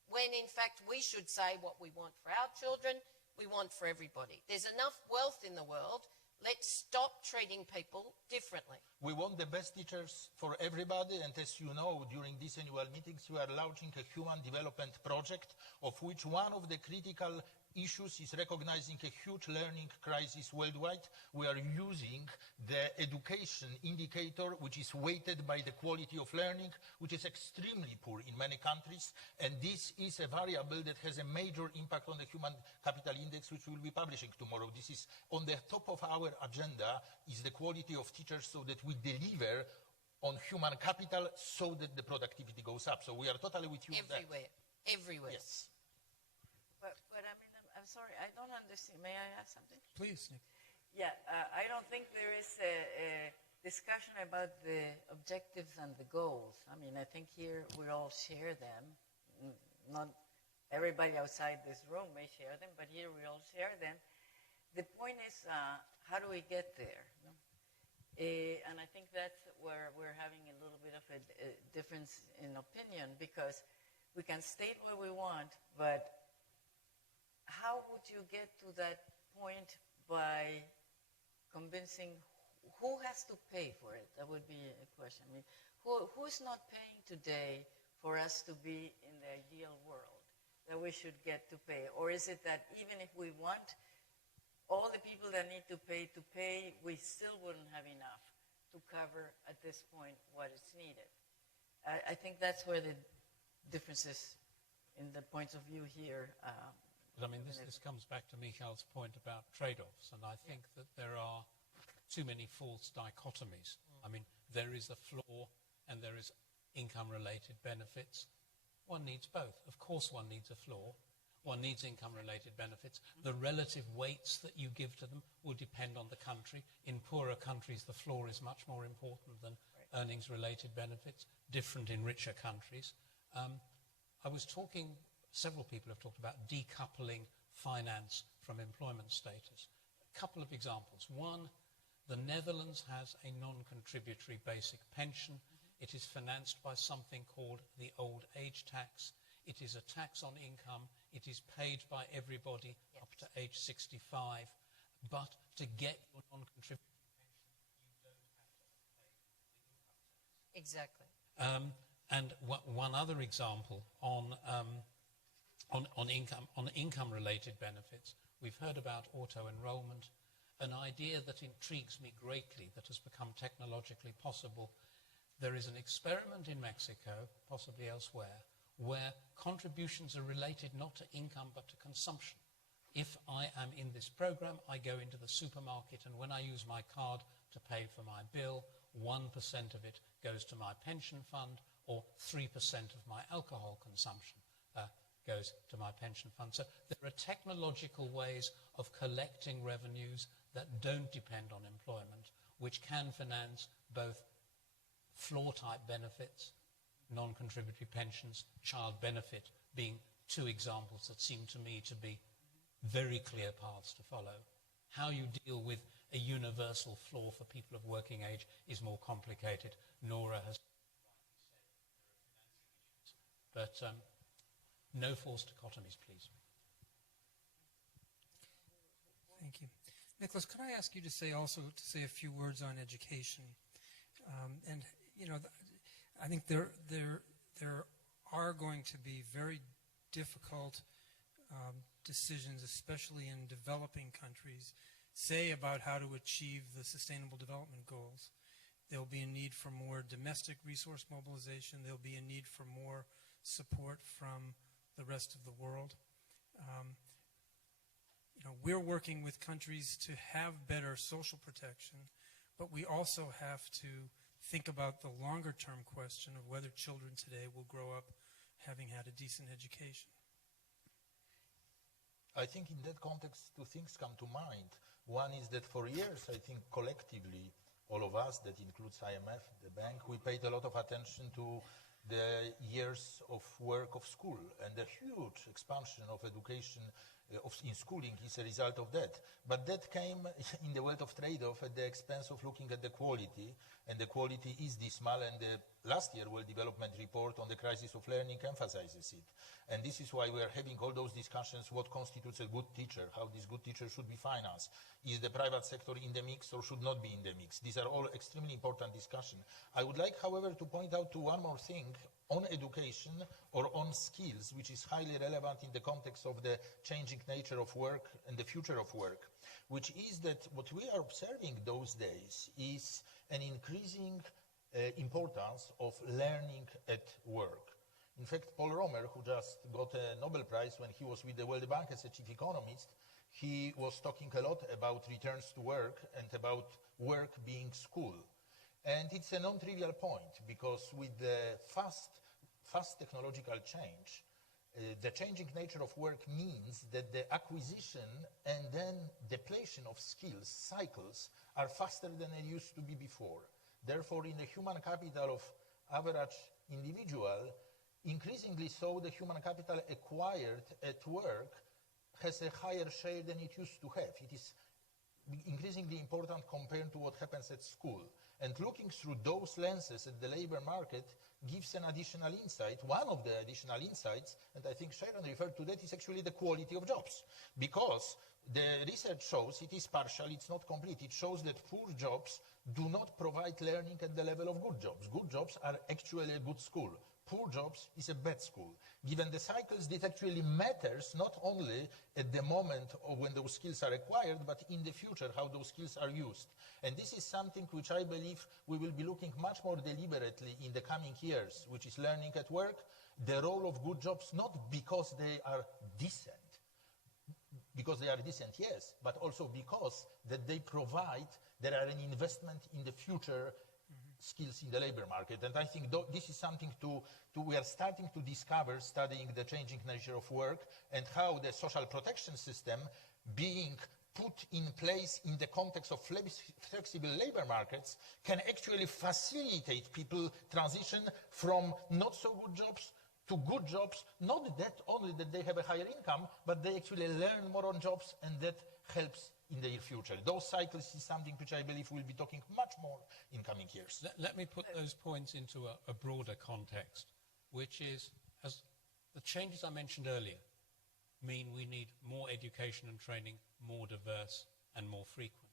when in fact we should say what we want for our children, we want for everybody. There's enough wealth in the world. Let's stop treating people differently. We want the best teachers for everybody, and as you know, during these annual meetings, we are launching a human development project, of which one of the critical issues is recognizing a huge learning crisis worldwide. We are using the education indicator, which is weighted by the quality of learning, which is extremely poor in many countries. And this is a variable that has a major impact on the Human Capital Index, which we will be publishing tomorrow. This is on the top of our agenda, is the quality of teachers, so that we deliver on human capital so that the productivity goes up. So we are totally with you everywhere. on that. Everywhere. Yes. But I mean, I'm sorry, I don't understand. May I ask something? Please, Nick. Yeah, I don't think there is a discussion about the objectives and the goals. I mean, I think here we all share them. Not everybody outside this room may share them, but here we all share them. The point is, how do we get there? And I think that's where we're having a little bit of a difference in opinion, because we can state what we want, but how would you get to that point by convincing who has to pay for it? That would be a question. I mean, who's not paying today for us to be in the ideal world that we should get to pay? Or is it that even if we want all the people that need to pay, we still wouldn't have enough to cover at this point what is needed? I think that's where the differences in the points of view here. But I mean, this comes back to Michal's point about trade-offs, and I think that there are too many false dichotomies. I mean, there is a floor and there is income-related benefits. One needs both. Of course one needs a floor. One needs income-related benefits. The relative weights that you give to them will depend on the country. In poorer countries, the floor is much more important than earnings-related benefits, different in richer countries. I was talking... Several people have talked about decoupling finance from employment status. A couple of examples. One, the Netherlands has a non-contributory basic pension. It is financed by something called the old age tax. It is a tax on income. It is paid by everybody up to age 65. But to get your non-contributory pension, you don't have to pay the income tax. Exactly. And one other example on income-related benefits, we've heard about auto-enrollment, an idea that intrigues me greatly that has become technologically possible. There is an experiment in Mexico, possibly elsewhere, where contributions are related not to income but to consumption. If I am in this program, I go into the supermarket, and when I use my card to pay for my bill, 1% of it goes to my pension fund, or 3% of my alcohol consumption goes to my pension fund. So there are technological ways of collecting revenues that don't depend on employment, which can finance both floor-type benefits, non-contributory pensions, child benefit being two examples that seem to me to be very clear paths to follow. How you deal with a universal floor for people of working age is more complicated. Nora has rightly said there are financial issues. But no false dichotomies, please. Thank you. Nicholas, could I ask you to say a few words on education? And, I think there are going to be very difficult decisions, especially in developing countries, say about how to achieve the Sustainable Development Goals. There will be a need for more domestic resource mobilization. There will be a need for more support from the rest of the world. We're working with countries to have better social protection, but we also have to think about the longer-term question of whether children today will grow up having had a decent education. I think in that context, two things come to mind. One is that for years, I think collectively, all of us, that includes IMF, the bank, we paid a lot of attention to the years of work of school, and the huge expansion of education in schooling is a result of that. But that came in the world of trade-off at the expense of looking at the quality, and the quality is dismal, and the last year World Development Report on the crisis of learning emphasizes it. And this is why we are having all those discussions, what constitutes a good teacher, how this good teacher should be financed. Is the private sector in the mix or should not be in the mix? These are all extremely important discussions. I would like, however, to point out to one more thing on education or on skills, which is highly relevant in the context of the changing nature of work and the future of work, which is that what we are observing those days is an increasing importance of learning at work. In fact, Paul Romer, who just got a Nobel Prize when he was with the World Bank as a chief economist, he was talking a lot about returns to work and about work being school. And it's a non-trivial point, because with the fast technological change, the changing nature of work means that the acquisition and then depletion of skills cycles are faster than they used to be before. Therefore, in the human capital of average individual, increasingly so, the human capital acquired at work has a higher share than it used to have. It is increasingly important compared to what happens at school. And looking through those lenses at the labor market gives an additional insight. One of the additional insights, and I think Sharon referred to that, is actually the quality of jobs. Because the research shows, it is partial, it's not complete, it shows that poor jobs do not provide learning at the level of good jobs. Good jobs are actually a good school. Poor jobs is a bad school. Given the cycles, this actually matters not only at the moment of when those skills are acquired, but in the future, how those skills are used. And this is something which I believe we will be looking much more deliberately in the coming years, which is learning at work, the role of good jobs, not because they are decent, because they are decent, yes, but also because that they provide, there are an investment in the future skills in the labor market. And I think this is something we are starting to discover, studying the changing nature of work and how the social protection system being put in place in the context of flexible labor markets can actually facilitate people transition from not so good jobs to good jobs, not that only that they have a higher income, but they actually learn more on jobs, and that helps in the future. Those cycles is something which I believe we'll be talking much more in coming years. Let me put those points into a broader context, which is, as the changes I mentioned earlier mean we need more education and training, more diverse and more frequent.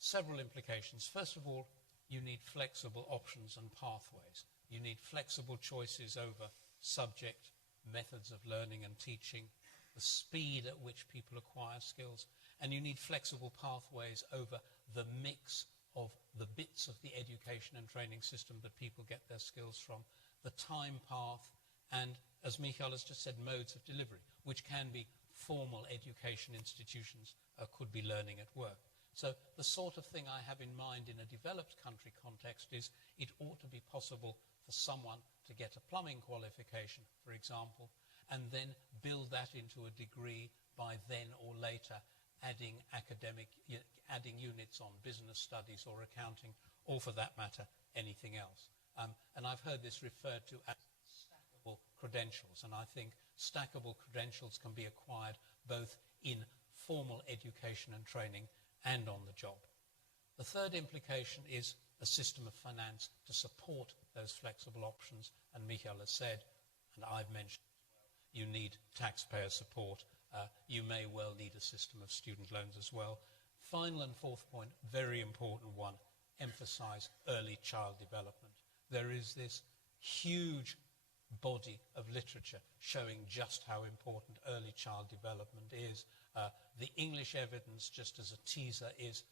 Several implications. First of all, you need flexible options and pathways. You need flexible choices over subject, methods of learning and teaching, the speed at which people acquire skills, and you need flexible pathways over the mix of the bits of the education and training system that people get their skills from, the time path, and, as Michael has just said, modes of delivery, which can be formal education institutions, could be learning at work. So the sort of thing I have in mind in a developed country context is it ought to be possible for someone to get a plumbing qualification, for example, and then build that into a degree by then or later adding units on business studies or accounting, or for that matter, anything else. And I've heard this referred to as stackable credentials, and I think stackable credentials can be acquired both in formal education and training and on the job. The third implication is a system of finance to support those flexible options, and Michael has said, and I've mentioned, you need taxpayer support. You may well need a system of student loans as well. Final and fourth point, very important one, emphasize early child development. There is this huge body of literature showing just how important early child development is. The English evidence, just as a teaser, is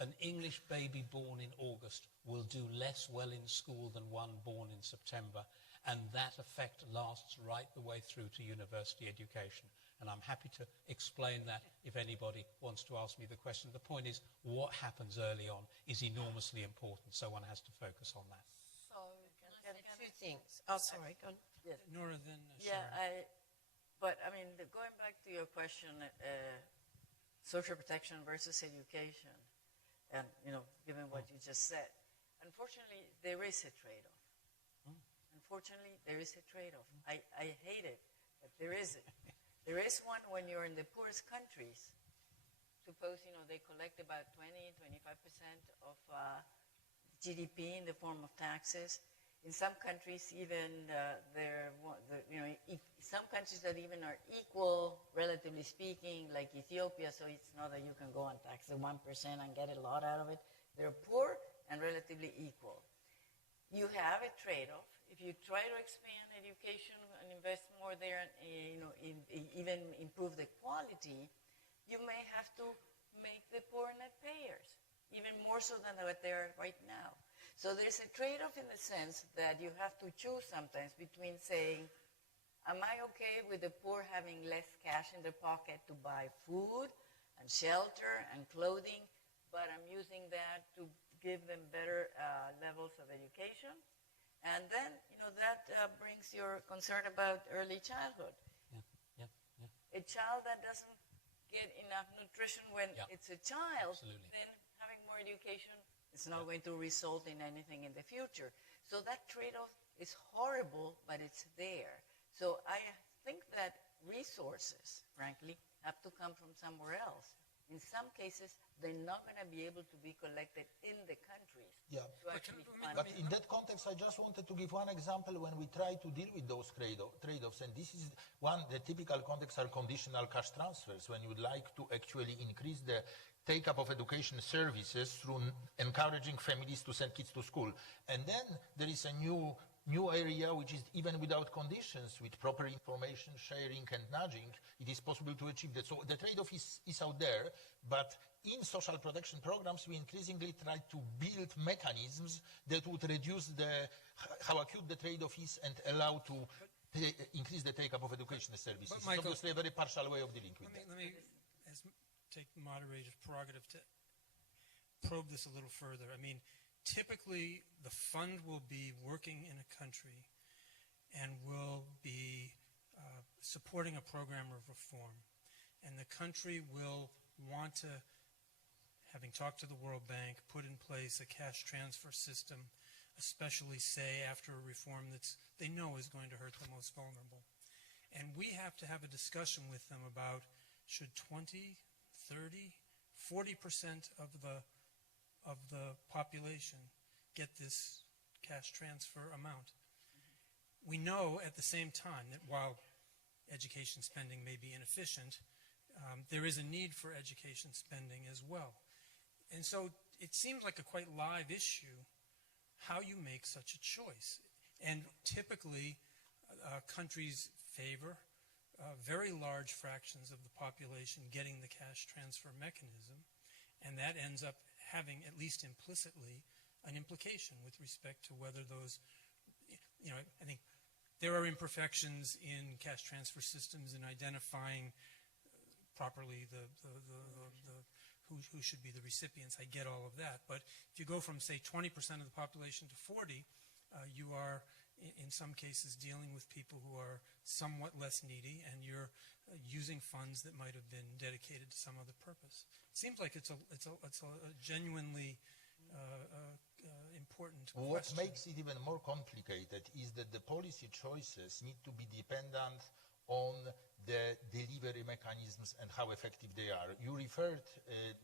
an English baby born in August will do less well in school than one born in September, and that effect lasts right the way through to university education. And I'm happy to explain that if anybody wants to ask me the question. The point is, what happens early on is enormously important, so one has to focus on that. So, can I say two things? Oh, sorry, go on. Yes. Nora, then Yeah, Sharon. but I mean, going back to your question, social protection versus education, and given what you just said, unfortunately, there is a trade-off. Unfortunately, there is a trade-off. I hate it, but there is it. There is one when you're in the poorest countries. Suppose, they collect about 20-25% of GDP in the form of taxes. In some countries, even some countries that even are equal, relatively speaking, like Ethiopia, so it's not that you can go and tax the 1% and get a lot out of it. They're poor and relatively equal. You have a trade-off. If you try to expand education and invest more there, and even improve the quality, you may have to make the poor net payers, even more so than what they are right now. So there's a trade-off in the sense that you have to choose sometimes between saying, am I okay with the poor having less cash in their pocket to buy food and shelter and clothing, but I'm using that to give them better levels of education? And then, that brings your concern about early childhood. Yeah. A child that doesn't get enough nutrition when it's a child, Absolutely. then having more education is not going to result in anything in the future. So that trade-off is horrible, but it's there. So I think that resources, frankly, have to come from somewhere else. In some cases, they're not going to be able to be collected in the countries. Yeah. To actually fund But it. in that context, I just wanted to give one example when we try to deal with those trade-offs. And this is the typical context are conditional cash transfers, when you would like to actually increase the take-up of education services through encouraging families to send kids to school. And then there is a new area which is even without conditions, with proper information sharing and nudging, it is possible to achieve that. So the trade-off is out there, but in social protection programs, we increasingly try to build mechanisms that would reduce how acute the trade-off is and allow to increase the take-up of educational services. It's Michael, obviously a very partial way of dealing with that. Let me take the moderator's prerogative to probe this a little further. I mean, typically, the fund will be working in a country and will be supporting a program of reform. And the country will want to, having talked to the World Bank, put in place a cash transfer system, especially, say, after a reform that they know is going to hurt the most vulnerable. And we have to have a discussion with them about should 20, 30, 40% of the population get this cash transfer amount. We know at the same time that while education spending may be inefficient, there is a need for education spending as well. And so it seems like a quite live issue how you make such a choice. And typically, countries favor very large fractions of the population getting the cash transfer mechanism, and that ends up having, at least implicitly, an implication with respect to whether those, I think there are imperfections in cash transfer systems in identifying properly who should be the recipients. I get all of that. But if you go from, say, 20% of the population to 40, you are, in some cases, dealing with people who are somewhat less needy, and you're using funds that might have been dedicated to some other purpose. It seems like it's a genuinely important question. What makes it even more complicated is that the policy choices need to be dependent on the delivery mechanisms and how effective they are. You referred,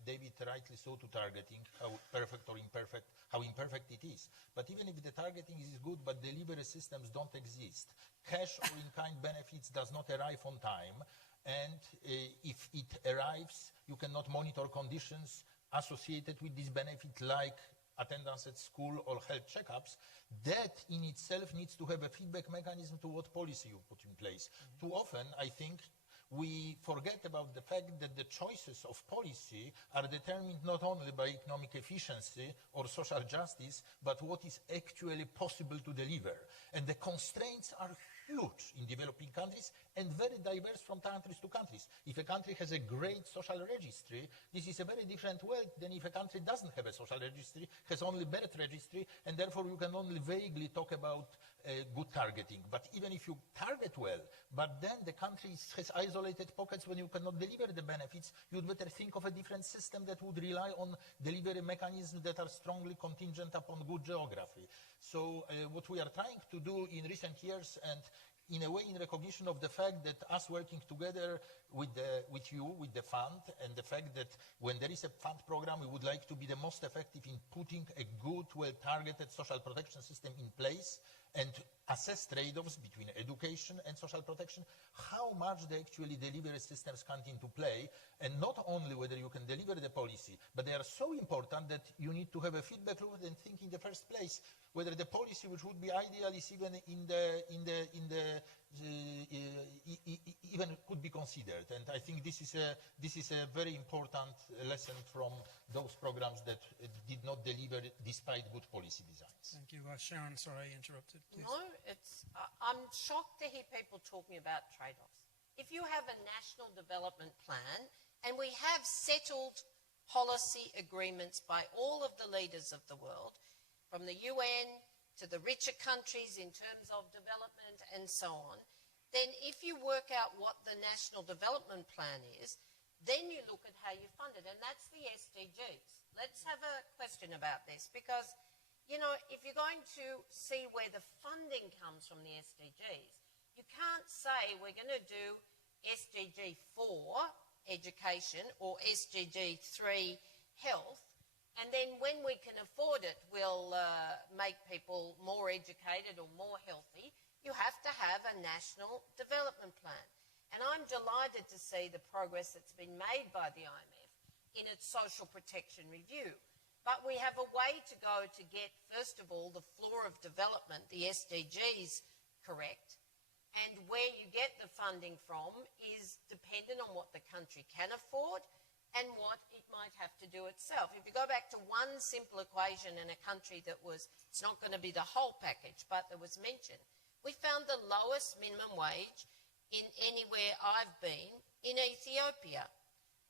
David, rightly so, to targeting, how perfect or imperfect, how imperfect it is. But even if the targeting is good, but delivery systems don't exist, cash or in-kind benefits does not arrive on time, and if it arrives, you cannot monitor conditions associated with this benefit, like attendance at school or health checkups, that in itself needs to have a feedback mechanism to what policy you put in place. Too often, I think, we forget about the fact that the choices of policy are determined not only by economic efficiency or social justice, but what is actually possible to deliver. And the constraints are huge in developing countries and very diverse from countries to countries. If a country has a great social registry, this is a very different world than if a country doesn't have a social registry, has only birth registry, and therefore you can only vaguely talk about good targeting. But even if you target well, but then the country has isolated pockets when you cannot deliver the benefits, you'd better think of a different system that would rely on delivery mechanisms that are strongly contingent upon good geography. So what we are trying to do in recent years, and in a way in recognition of the fact that us working together with you, with the fund, and the fact that when there is a fund program, we would like to be the most effective in putting a good, well-targeted social protection system in place and assess trade-offs between education and social protection, how much the actually delivery systems come into play, and not only whether you can deliver the policy, but they are so important that you need to have a feedback loop and think in the first place whether the policy which would be ideal is even even could be considered. And I think this is a very important lesson from those programs that did not deliver despite good policy designs. Thank you. Sharon, sorry I interrupted. Please. No, I'm shocked to hear people talking about trade-offs. If you have a national development plan, and we have settled policy agreements by all of the leaders of the world, from the UN to the richer countries in terms of development and so on, then if you work out what the national development plan is, then you look at how you fund it, and that's the SDGs. Let's have a question about this, because, you know, if you're going to see where the funding comes from the SDGs, you can't say we're going to do SDG 4, education, or SDG 3, health, and then when we can afford it, we'll make people more educated or more healthy. You have to have a national development plan. And I'm delighted to see the progress that's been made by the IMF in its social protection review. But we have a way to go to get, first of all, the floor of development, the SDGs, correct. And where you get the funding from is dependent on what the country can afford and what it might have to do itself. If you go back to one simple equation in a country that was, it's not going to be the whole package, but that was mentioned, we found the lowest minimum wage in anywhere I've been in Ethiopia.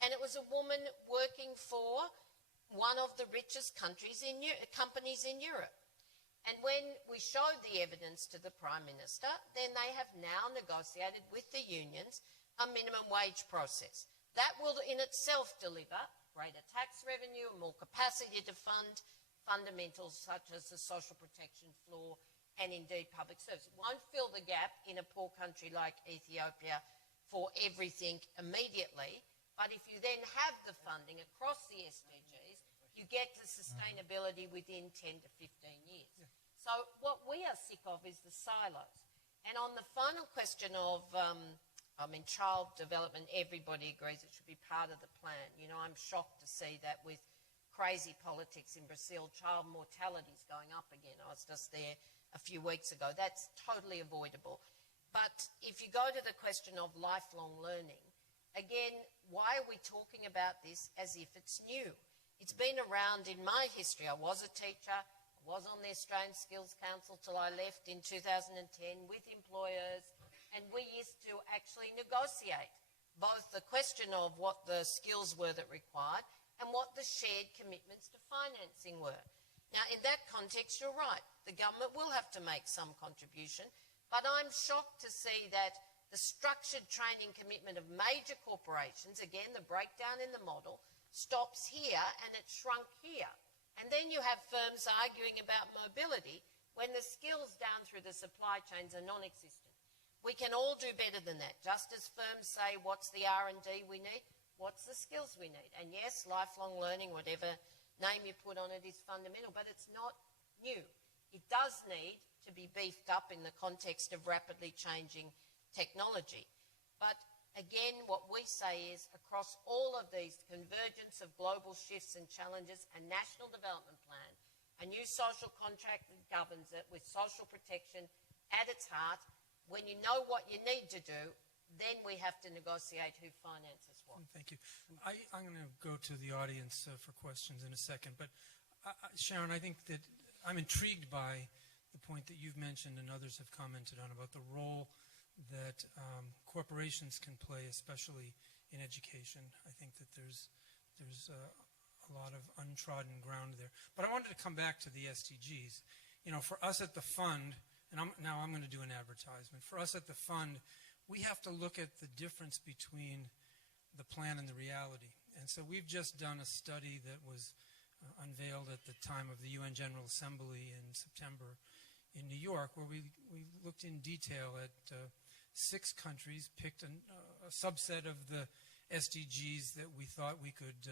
And it was a woman working for one of the richest companies in Europe. And when we showed the evidence to the Prime Minister, then they have now negotiated with the unions a minimum wage process. That will in itself deliver greater tax revenue and more capacity to fund fundamentals such as the social protection floor and indeed public service. It won't fill the gap in a poor country like Ethiopia for everything immediately, but if you then have the funding across the SDGs, you get to sustainability within 10 to 15 years. Yeah. So what we are sick of is the silos. And on the final question of child development, everybody agrees it should be part of the plan. You know, I'm shocked to see that with crazy politics in Brazil, child mortality is going up again. I was just there a few weeks ago. That's totally avoidable. But if you go to the question of lifelong learning, again, why are we talking about this as if it's new? It's been around in my history. I was a teacher, I was on the Australian Skills Council till I left in 2010 with employers, and we used to actually negotiate both the question of what the skills were that required and what the shared commitments to financing were. Now, in that context, you're right. The government will have to make some contribution, but I'm shocked to see that the structured training commitment of major corporations, again, the breakdown in the model, stops here and it's shrunk here. And then you have firms arguing about mobility when the skills down through the supply chains are non-existent. We can all do better than that. Just as firms say, what's the R&D we need? What's the skills we need? And yes, lifelong learning, whatever name you put on it, is fundamental, but it's not new. It does need to be beefed up in the context of rapidly changing technology. But again, what we say is across all of these convergence of global shifts and challenges, a national development plan A new social contract that governs it with social protection at its heart. When you know what you need to do, then we have to negotiate who finances what. Thank you. I'm going to go to the audience for questions in a second. But Sharon, I think that I'm intrigued by the point that you've mentioned and others have commented on about the role that corporations can play, especially in education. I think that there's a lot of untrodden ground there. But I wanted to come back to the SDGs. You know, for us at the fund, and now I'm going to do an advertisement. For us at the fund, we have to look at the difference between the plan and the reality. And so we've just done a study that was unveiled at the time of the UN General Assembly in September in New York, where we looked in detail at 6 countries, picked a subset of the SDGs that we thought we could,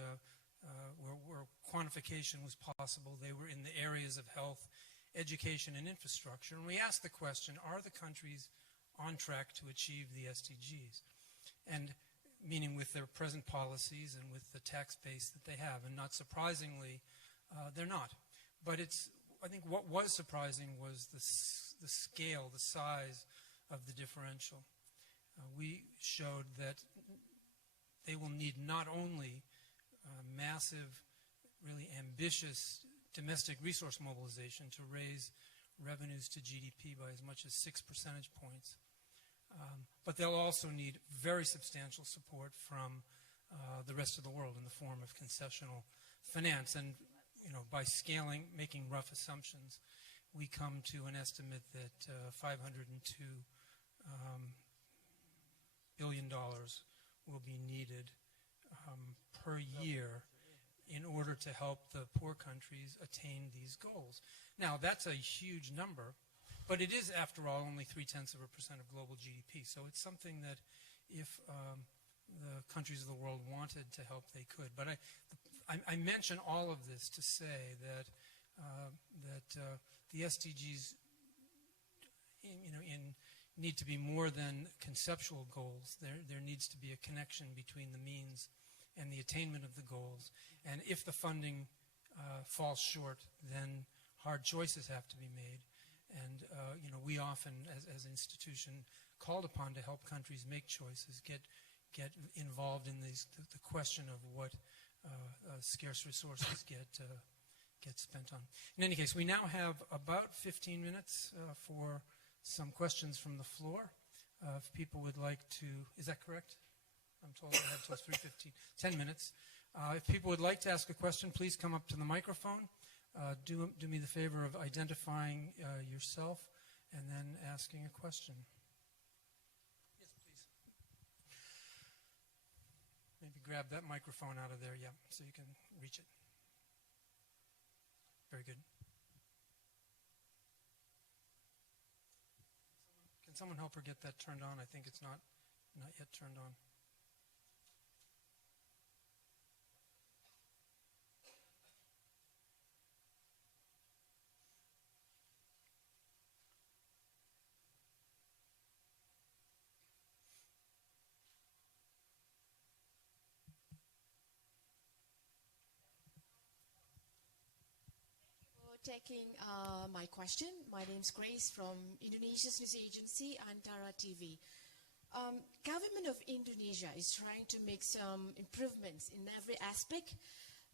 where quantification was possible. They were in the areas of health, education, and infrastructure. And we asked the question, are the countries on track to achieve the SDGs? And meaning with their present policies and with the tax base that they have. And not surprisingly, they're not. But I think what was surprising was the scale, the size of the differential. We showed that they will need not only massive, really ambitious domestic resource mobilization to raise revenues to GDP by as much as 6 percentage points, but they'll also need very substantial support from the rest of the world in the form of concessional finance. And you know, by scaling, making rough assumptions, we come to an estimate that $502 billion will be needed per year in order to help the poor countries attain these goals. Now, that's a huge number, but it is, after all, only 0.3% of global GDP. So it's something that if the countries of the world wanted to help, they could. But I mention all of this to say that the SDGs, need to be more than conceptual goals. There needs to be a connection between the means and the attainment of the goals. And if the funding falls short, then hard choices have to be made. And we often, as an institution, called upon to help countries make choices, get involved in the question of what scarce resources get spent on. In any case, we now have about 15 minutes for some questions from the floor. If people would like to, is that correct? I'm told I have till 3:15, 10 minutes. If people would like to ask a question, please come up to the microphone. Do me the favor of identifying yourself and then asking a question. Yes, please. Maybe grab that microphone out of there, yeah, so you can reach it. Very good. Can someone help her get that turned on? I think it's not yet turned on. Taking my question. My name is Grace from Indonesia's news agency Antara TV. Government of Indonesia is trying to make some improvements in every aspect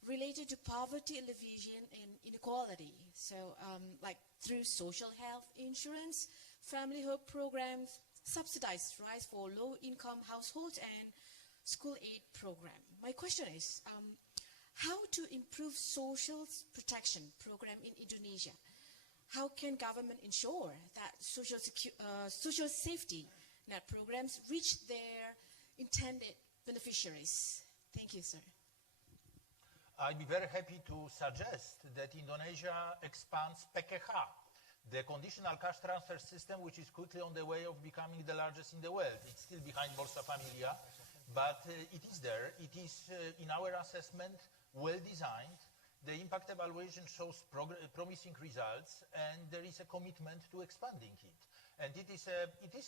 related to poverty alleviation and inequality. So like through social health insurance, family hope programs, subsidized rice for low-income households, and school aid program. My question is, how to improve social protection program in Indonesia? How can government ensure that social safety net programs reach their intended beneficiaries? Thank you, sir. I'd be very happy to suggest that Indonesia expands PKH, the conditional cash transfer system, which is quickly on the way of becoming the largest in the world. It's still behind Bolsa Familia, but it is there. It is, in our assessment, well designed. The impact evaluation shows promising results, and there is a commitment to expanding it. And it is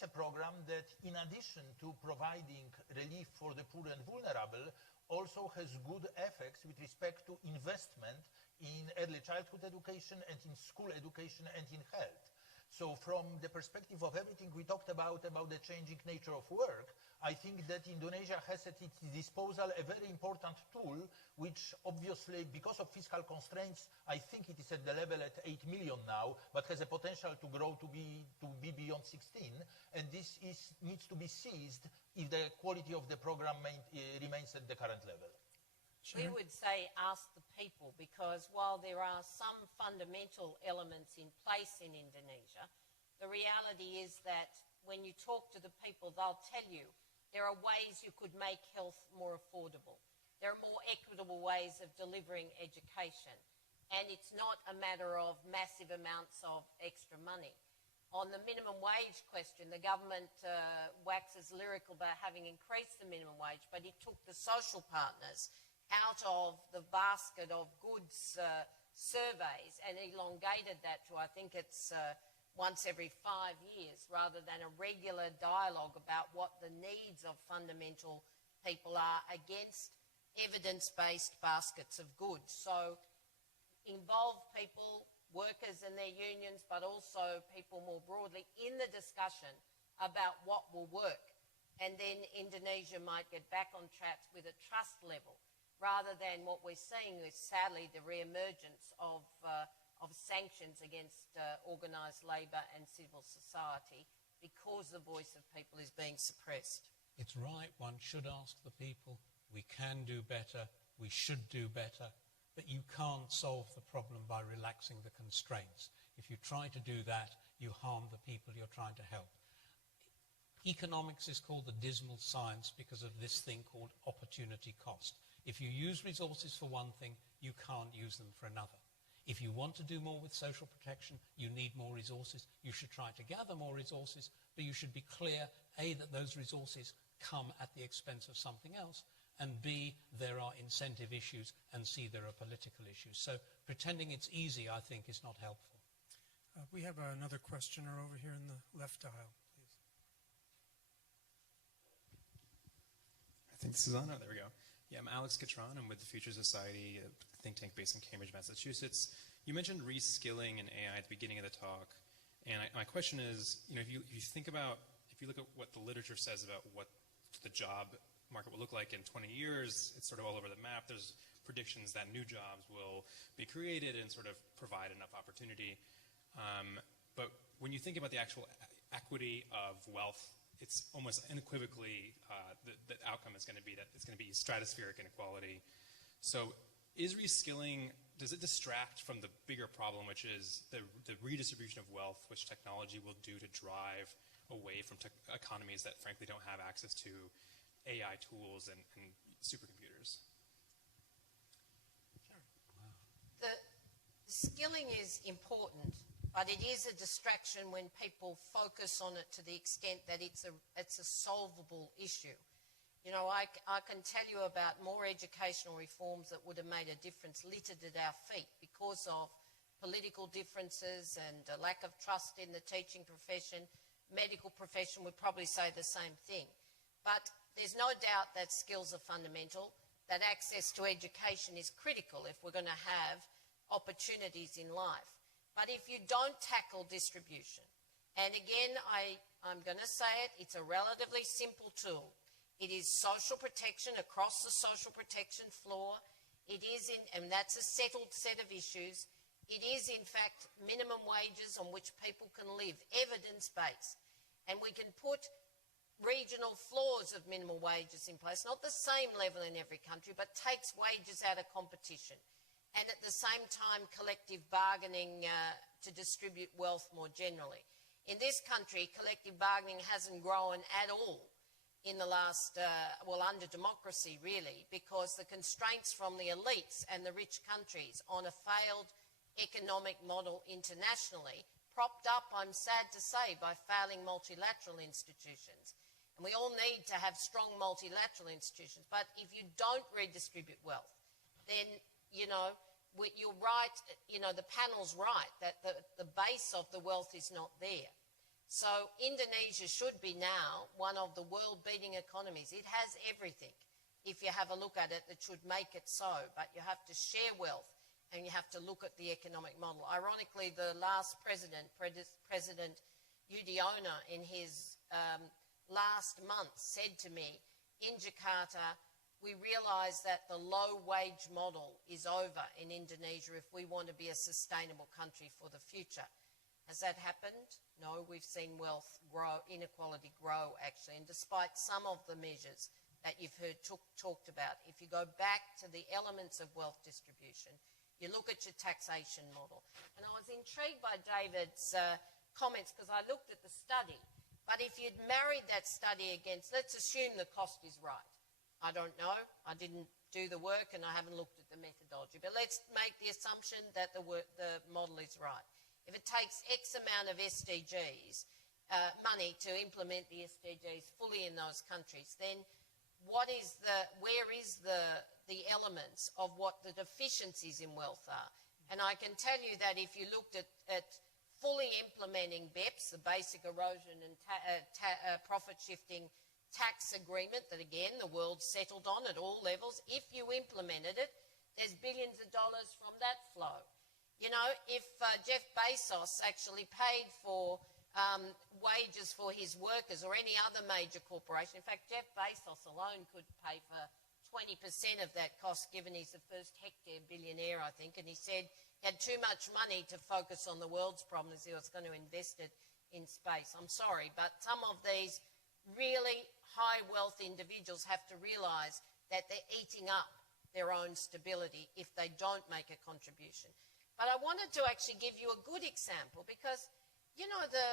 a program that, in addition to providing relief for the poor and vulnerable, also has good effects with respect to investment in early childhood education and in school education and in health. So from the perspective of everything we talked about the changing nature of work, I think that Indonesia has at its disposal a very important tool, which obviously, because of fiscal constraints, I think it is at the level at 8 million now, but has a potential to grow to be beyond 16. And this needs to be seized if the quality of the program remains at the current level. We would say ask the people, because while there are some fundamental elements in place in Indonesia, the reality is that when you talk to the people, they'll tell you there are ways you could make health more affordable. There are more equitable ways of delivering education. And it's not a matter of massive amounts of extra money. On the minimum wage question, the government waxes lyrical about having increased the minimum wage, but it took the social partners out of the basket of goods surveys and elongated that to, I think it's once every 5 years, rather than a regular dialogue about what the needs of fundamental people are against evidence-based baskets of goods. So involve people, workers and their unions, but also people more broadly in the discussion about what will work. And then Indonesia might get back on track with a trust level, rather than what we're seeing is sadly the re-emergence of sanctions against organised labour and civil society because the voice of people is being suppressed. It's right, one should ask the people, we can do better, we should do better, but you can't solve the problem by relaxing the constraints. If you try to do that, you harm the people you're trying to help. Economics is called the dismal science because of this thing called opportunity cost. If you use resources for one thing, you can't use them for another. If you want to do more with social protection, you need more resources. You should try to gather more resources, but you should be clear, A, that those resources come at the expense of something else, and B, there are incentive issues, and C, there are political issues. So pretending it's easy, I think, is not helpful. We have another questioner over here in the left aisle, please. I think this is on. Oh, there we go. Yeah, I'm Alex Catron. I'm with the Future Society, a think tank based in Cambridge, Massachusetts. You mentioned reskilling and AI at the beginning of the talk, and my question is, if you look at what the literature says about what the job market will look like in 20 years, it's sort of all over the map. There's predictions that new jobs will be created and sort of provide enough opportunity. But when you think about the actual equity of wealth, it's almost unequivocally the outcome is going to be that it's going to be stratospheric inequality. So is reskilling, does it distract from the bigger problem, which is the redistribution of wealth, which technology will do to drive away from economies that frankly don't have access to AI tools and supercomputers? Sure. Wow. The skilling is important, but it is a distraction when people focus on it to the extent that it's a solvable issue. I can tell you about more educational reforms that would have made a difference littered at our feet because of political differences and a lack of trust in the teaching profession. Medical profession would probably say the same thing. But there's no doubt that skills are fundamental, that access to education is critical if we're going to have opportunities in life. But if you don't tackle distribution, and again, I'm going to say it, it's a relatively simple tool. It is social protection across the social protection floor. It is and that's a settled set of issues. It is, in fact, minimum wages on which people can live, evidence-based. And we can put regional floors of minimum wages in place, not the same level in every country, but takes wages out of competition. And at the same time, collective bargaining to distribute wealth more generally. In this country, collective bargaining hasn't grown at all in the last, under democracy really, because the constraints from the elites and the rich countries on a failed economic model internationally, propped up, I'm sad to say, by failing multilateral institutions. And we all need to have strong multilateral institutions, but if you don't redistribute wealth, then, you're right, the panel's right, that the base of the wealth is not there. So Indonesia should be now one of the world-beating economies. It has everything, if you have a look at it, that should make it so. But you have to share wealth. and you have to look at the economic model. Ironically, the last President Yudhoyono, in his last month, said to me, in Jakarta, we realise that the low-wage model is over in Indonesia if we want to be a sustainable country for the future. Has that happened? No, we've seen wealth grow, inequality grow, actually, and despite some of the measures that you've heard talked about, if you go back to the elements of wealth distribution, you look at your taxation model. And I was intrigued by David's comments because I looked at the study, but if you'd married that study against, let's assume the cost is right. I don't know. I didn't do the work and I haven't looked at the methodology. But let's make the assumption that the model is right. If it takes X amount of SDGs, money to implement the SDGs fully in those countries, then where is the elements of what the deficiencies in wealth are? And I can tell you that if you looked at fully implementing BEPS, the basic erosion and profit shifting tax agreement that, again, the world settled on at all levels, if you implemented it, there's billions of dollars from that flow. You know, if Jeff Bezos actually paid for wages for his workers or any other major corporation, in fact, Jeff Bezos alone could pay for 20% of that cost, given he's the first hectare billionaire, I think, and he said he had too much money to focus on the world's problems. He was going to invest it in space. I'm sorry, but some of these really high wealth individuals have to realise that they're eating up their own stability if they don't make a contribution. But I wanted to actually give you a good example because, you know, the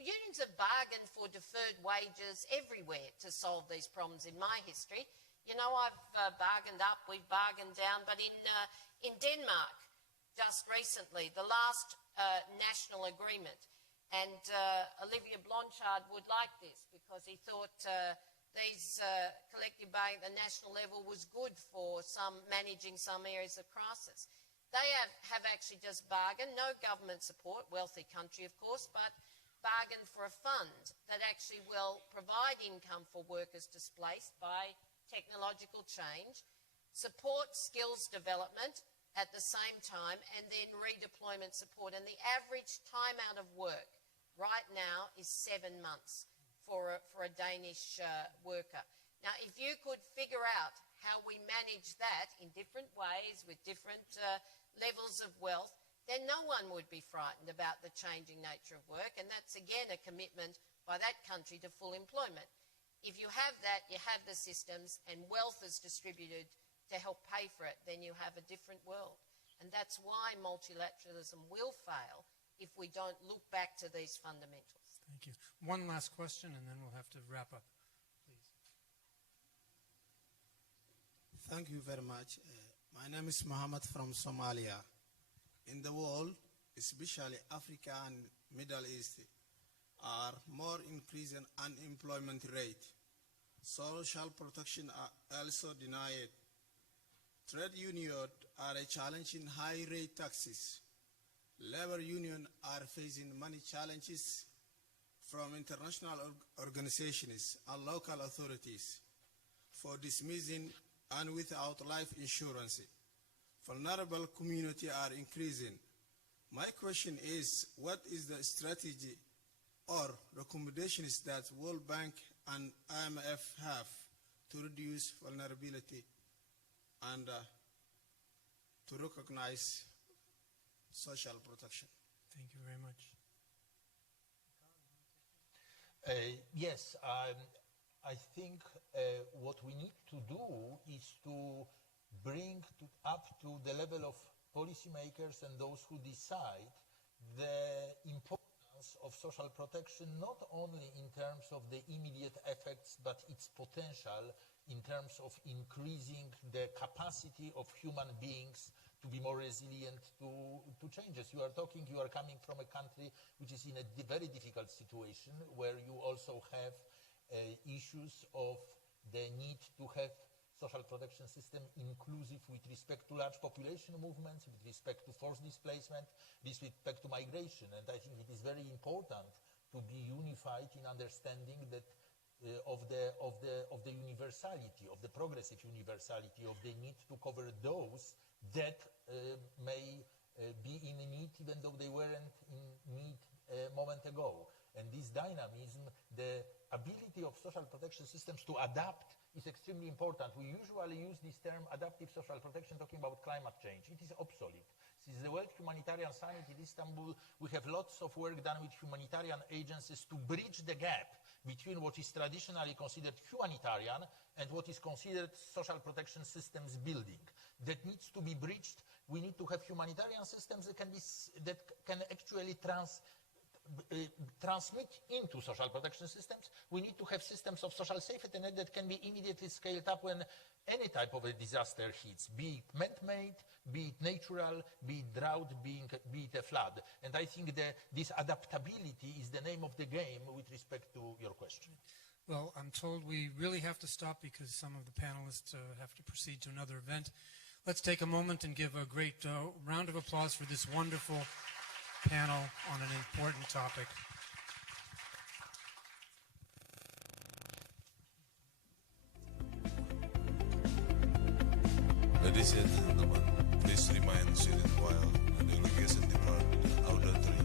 unions have bargained for deferred wages everywhere to solve these problems in my history. You know, I've bargained up, we've bargained down, but in Denmark, just recently, the last national agreement, and Olivier Blanchard would like this because he thought these collective bargaining at the national level was good for managing some areas of crisis. They have actually just bargained, no government support, wealthy country of course, but bargained for a fund that actually will provide income for workers displaced by technological change, support skills development at the same time, and then redeployment support. And the average time out of work right now is 7 months for a Danish worker. Now, if you could figure out how we manage that in different ways with different levels of wealth, then no one would be frightened about the changing nature of work. And that's, again, a commitment by that country to full employment. If you have that, you have the systems, and wealth is distributed to help pay for it, then you have a different world. And that's why multilateralism will fail if we don't look back to these fundamentals. Thank you. One last question, and then we'll have to wrap up, please. Thank you very much. My name is Muhammad from Somalia. In the world, especially Africa and Middle East, are more increasing unemployment rate. Social protection are also denied. Trade unions are challenging high rate taxes. Labor unions are facing many challenges from international organizations and local authorities for dismissing and without life insurance. Vulnerable communities are increasing. My question is, what is the strategy or recommendations that World Bank and IMF have to reduce vulnerability and to recognize social protection? Thank you very much. Yes, I think what we need to do is to bring up to the level of policymakers and those who decide the importance of social protection, not only in terms of the immediate effects, but its potential in terms of increasing the capacity of human beings to be more resilient to changes. You are coming from a country which is in a very difficult situation, where you also have issues of the need to have social protection system inclusive with respect to large population movements, with respect to forced displacement, with respect to migration. And I think it is very important to be unified in understanding that of the universality, of the progressive universality, of the need to cover those that may be in need even though they weren't in need a moment ago. And this dynamism, the ability of social protection systems to adapt is extremely important. We usually use this term adaptive social protection talking about climate change. It is obsolete. Since the World Humanitarian Summit in Istanbul, we have lots of work done with humanitarian agencies to bridge the gap between what is traditionally considered humanitarian and what is considered social protection systems building. That needs to be bridged. We need to have humanitarian systems that can actually transmit into social protection systems. We need to have systems of social safety net that can be immediately scaled up when any type of a disaster hits, be it man-made, be it natural, be it drought, be it a flood. And I think this adaptability is the name of the game with respect to your question. Well, I'm told we really have to stop because some of the panelists have to proceed to another event. Let's take a moment and give a great round of applause for this wonderful panel on an important topic. Ladies and gentlemen, please remain seated while the delegation depart auditory.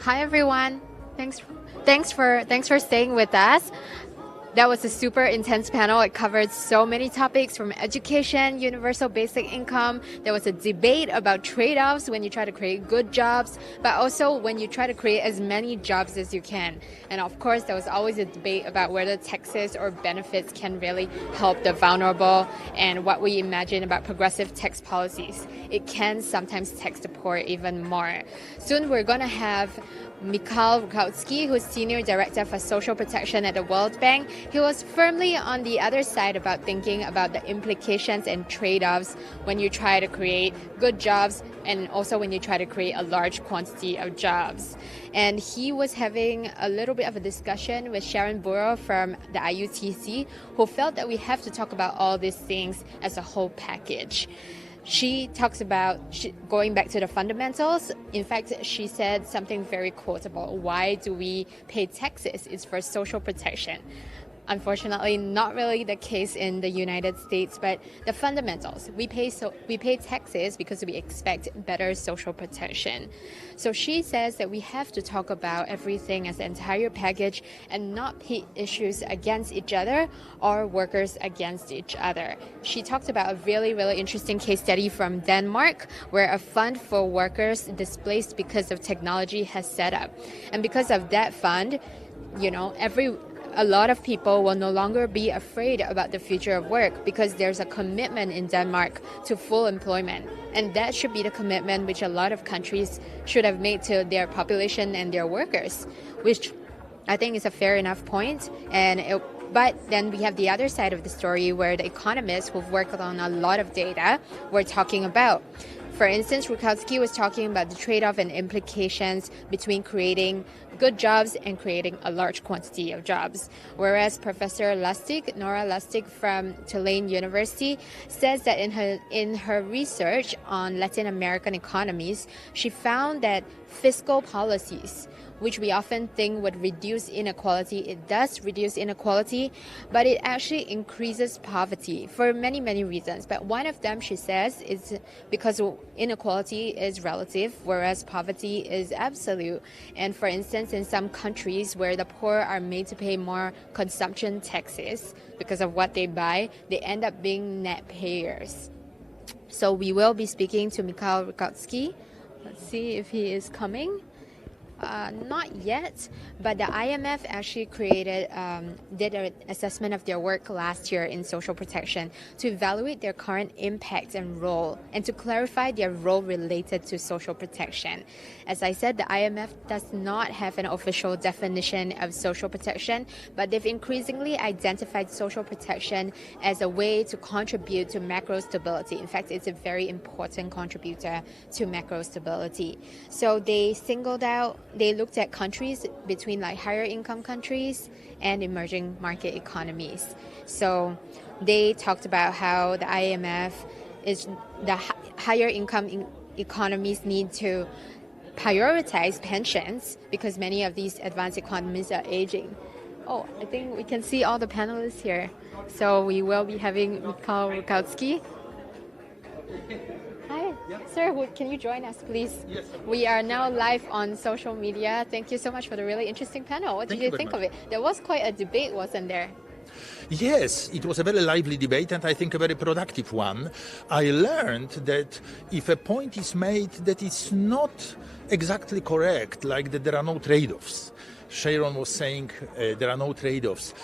Hi everyone. Thanks for staying with us. That was a super intense panel. It covered so many topics from education, universal basic income. There was a debate about trade-offs when you try to create good jobs, but also when you try to create as many jobs as you can. And of course, there was always a debate about whether taxes or benefits can really help the vulnerable and what we imagine about progressive tax policies. It can sometimes tax the poor even more. Soon we're going to have Mikhail Rukowski, who's Senior Director for Social Protection at the World Bank. He was firmly on the other side about thinking about the implications and trade-offs when you try to create good jobs and also when you try to create a large quantity of jobs. And he was having a little bit of a discussion with Sharon Burrow from the IUTC, who felt that we have to talk about all these things as a whole package. She talks about going back to the fundamentals. In fact, she said something very quotable. Why do we pay taxes? It's for social protection. Unfortunately, not really the case in the United States, but the fundamentals. We pay taxes because we expect better social protection. So she says that we have to talk about everything as an entire package and not pit issues against each other or workers against each other. She talked about a really, really interesting case study from Denmark where a fund for workers displaced because of technology has set up. And because of that fund, a lot of people will no longer be afraid about the future of work because there's a commitment in Denmark to full employment. And that should be the commitment which a lot of countries should have made to their population and their workers, which I think is a fair enough point. But then we have the other side of the story where the economists who've worked on a lot of data were talking about. For instance, Rukowski was talking about the trade-off and implications between creating good jobs and creating a large quantity of jobs. Whereas Professor Nora Lustig from Tulane University says that in her research on Latin American economies, she found that fiscal policies, which we often think would reduce inequality, it does reduce inequality, but it actually increases poverty for many, many reasons. But one of them, she says, is because inequality is relative, whereas poverty is absolute. And for instance, in some countries where the poor are made to pay more consumption taxes because of what they buy, they end up being net payers. So we will be speaking to Mikhail Rukowski. Let's see if he is coming. Not yet, but the IMF actually did an assessment of their work last year in social protection to evaluate their current impact and role and to clarify their role related to social protection. As I said, the IMF does not have an official definition of social protection, but they've increasingly identified social protection as a way to contribute to macro stability. In fact, it's a very important contributor to macro stability. So they looked at countries between like higher income countries and emerging market economies. So they talked about how the IMF is the higher income economies need to prioritize pensions because many of these advanced economies are aging. Oh, I think we can see all the panelists here. So we will be having Mikhail Rukowski. Hi, sir, can you join us, please? Yes. We are now live on social media. Thank you so much for the really interesting panel. What did you think of it? There was quite a debate, wasn't there? Yes, it was a very lively debate and I think a very productive one. I learned that if a point is made that is not exactly correct, like that there are no trade-offs. Sharon was saying there are no trade-offs.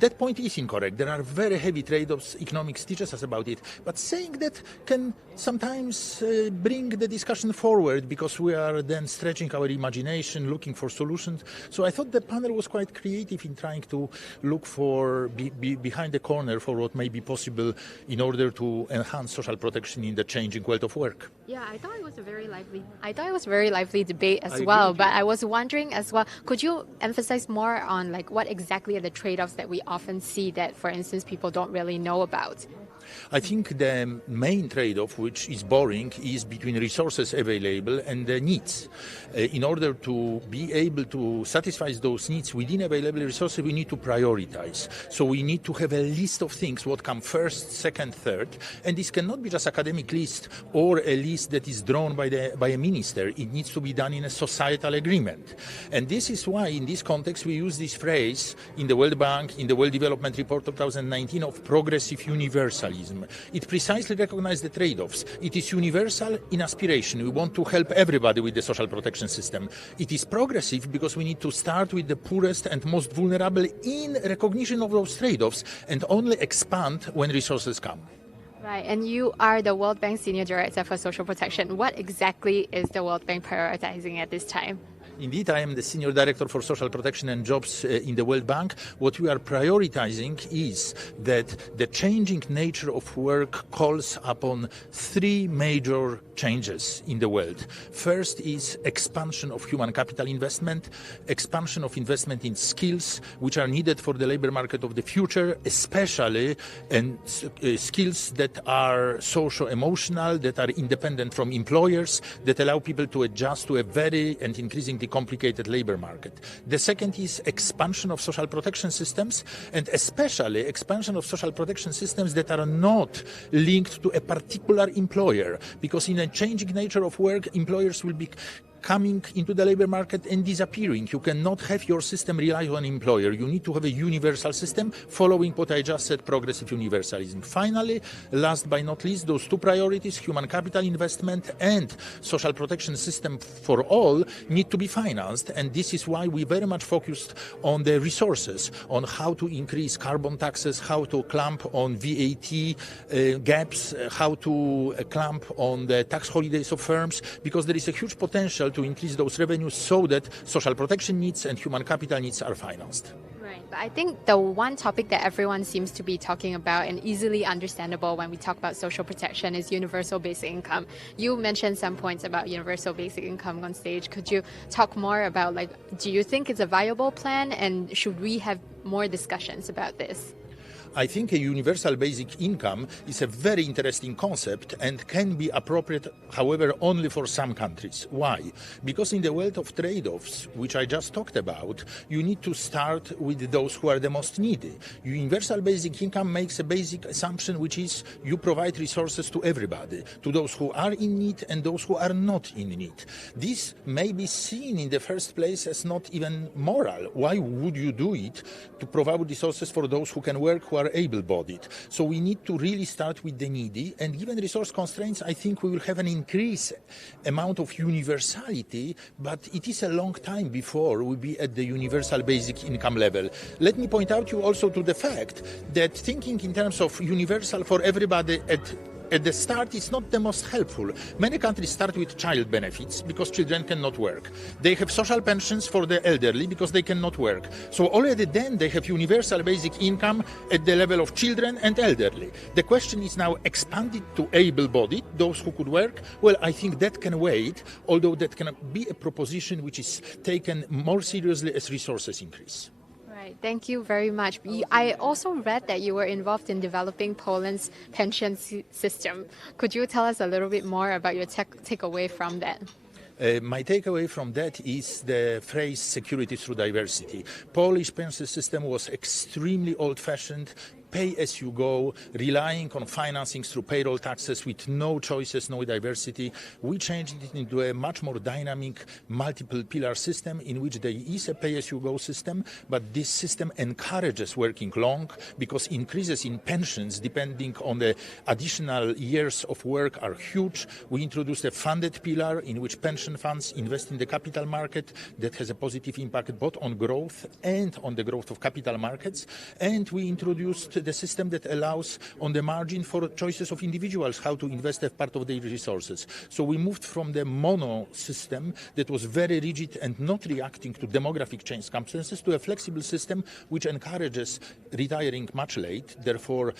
That point is incorrect. There are very heavy trade-offs. Economics teaches us about it. But saying that can sometimes bring the discussion forward because we are then stretching our imagination, looking for solutions. So I thought the panel was quite creative in trying to look for behind the corner for what may be possible in order to enhance social protection in the changing world of work. Yeah, I thought it was a very lively debate as well. But I was wondering as well, could you emphasize more on like what exactly are the trade-offs that we often see that, for instance, people don't really know about? I think the main trade-off, which is boring, is between resources available and the needs. In order to be able to satisfy those needs within available resources, we need to prioritize. So we need to have a list of things, what come first, second, third. And this cannot be just academic list or a list that is drawn by a minister. It needs to be done in a societal agreement. And this is why, in this context, we use this phrase in the World Bank, in the World Development Report of 2019 of progressive universalism. It precisely recognizes the trade-offs. It is universal in aspiration. We want to help everybody with the social protection system. It is progressive because we need to start with the poorest and most vulnerable in recognition of those trade-offs and only expand when resources come. Right, and you are the World Bank Senior Director for Social Protection. What exactly is the World Bank prioritizing at this time? Indeed, I am the Senior Director for Social Protection and Jobs in the World Bank. What we are prioritizing is that the changing nature of work calls upon three major changes in the world. First is expansion of human capital investment, expansion of investment in skills which are needed for the labor market of the future, especially skills that are socio-emotional, that are independent from employers, that allow people to adjust to a very and increasingly complicated labor market. The second is expansion of social protection systems, and especially expansion of social protection systems that are not linked to a particular employer, because in a changing nature of work, employers will be coming into the labor market and disappearing. You cannot have your system rely on employer. You need to have a universal system following what I just said, progressive universalism. Finally, last but not least, those two priorities, human capital investment and social protection system for all, need to be financed. And this is why we very much focused on the resources, on how to increase carbon taxes, how to clamp on VAT gaps, how to clamp on the tax holidays of firms, because there is a huge potential to increase those revenues so that social protection needs and human capital needs are financed. Right, but I think the one topic that everyone seems to be talking about and easily understandable when we talk about social protection is universal basic income. You mentioned some points about universal basic income on stage. Could you talk more about, do you think it's a viable plan, and should we have more discussions about this? I think a universal basic income is a very interesting concept and can be appropriate, however, only for some countries. Why? Because in the world of trade-offs, which I just talked about, you need to start with those who are the most needy. Universal basic income makes a basic assumption, which is you provide resources to everybody, to those who are in need and those who are not in need. This may be seen in the first place as not even moral. Why would you do it to provide resources for those who can work, who are able-bodied. So we need to really start with the needy, and given resource constraints, I think we will have an increased amount of universality, but it is a long time before we'll be at the universal basic income level. Let me point out you also to the fact that thinking in terms of universal for everybody at the start is not the most helpful. Many countries start with child benefits because children cannot work. They have social pensions for the elderly because they cannot work. So already then they have universal basic income at the level of children and elderly. The question is now expanded to able-bodied, those who could work. Well, I think that can wait, although that can be a proposition which is taken more seriously as resources increase. Right. Thank you very much. I also read that you were involved in developing Poland's pension system. Could you tell us a little bit more about your takeaway from that? My takeaway from that is the phrase security through diversity. Polish pension system was extremely old-fashioned, pay-as-you-go, relying on financing through payroll taxes with no choices, no diversity. We changed it into a much more dynamic, multiple-pillar system in which there is a pay-as-you-go system, but this system encourages working long because increases in pensions depending on the additional years of work are huge. We introduced a funded pillar in which pension funds invest in the capital market that has a positive impact both on growth and on the growth of capital markets. And we introduced the system that allows on the margin for choices of individuals how to invest as part of their resources. So we moved from the mono system that was very rigid and not reacting to demographic change circumstances to a flexible system which encourages retiring much late, therefore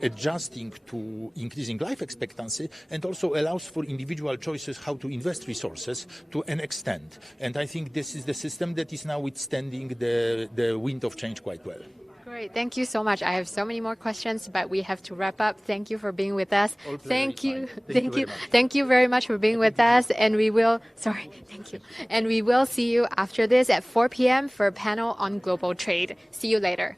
adjusting to increasing life expectancy, and also allows for individual choices how to invest resources to an extent. And I think this is the system that is now withstanding the wind of change quite well. Great. Thank you so much. I have so many more questions, but we have to wrap up. Thank you for being with us. Thank you. Thank you very much for being with us. And we will, thank you. And we will see you after this at 4 p.m. for a panel on global trade. See you later.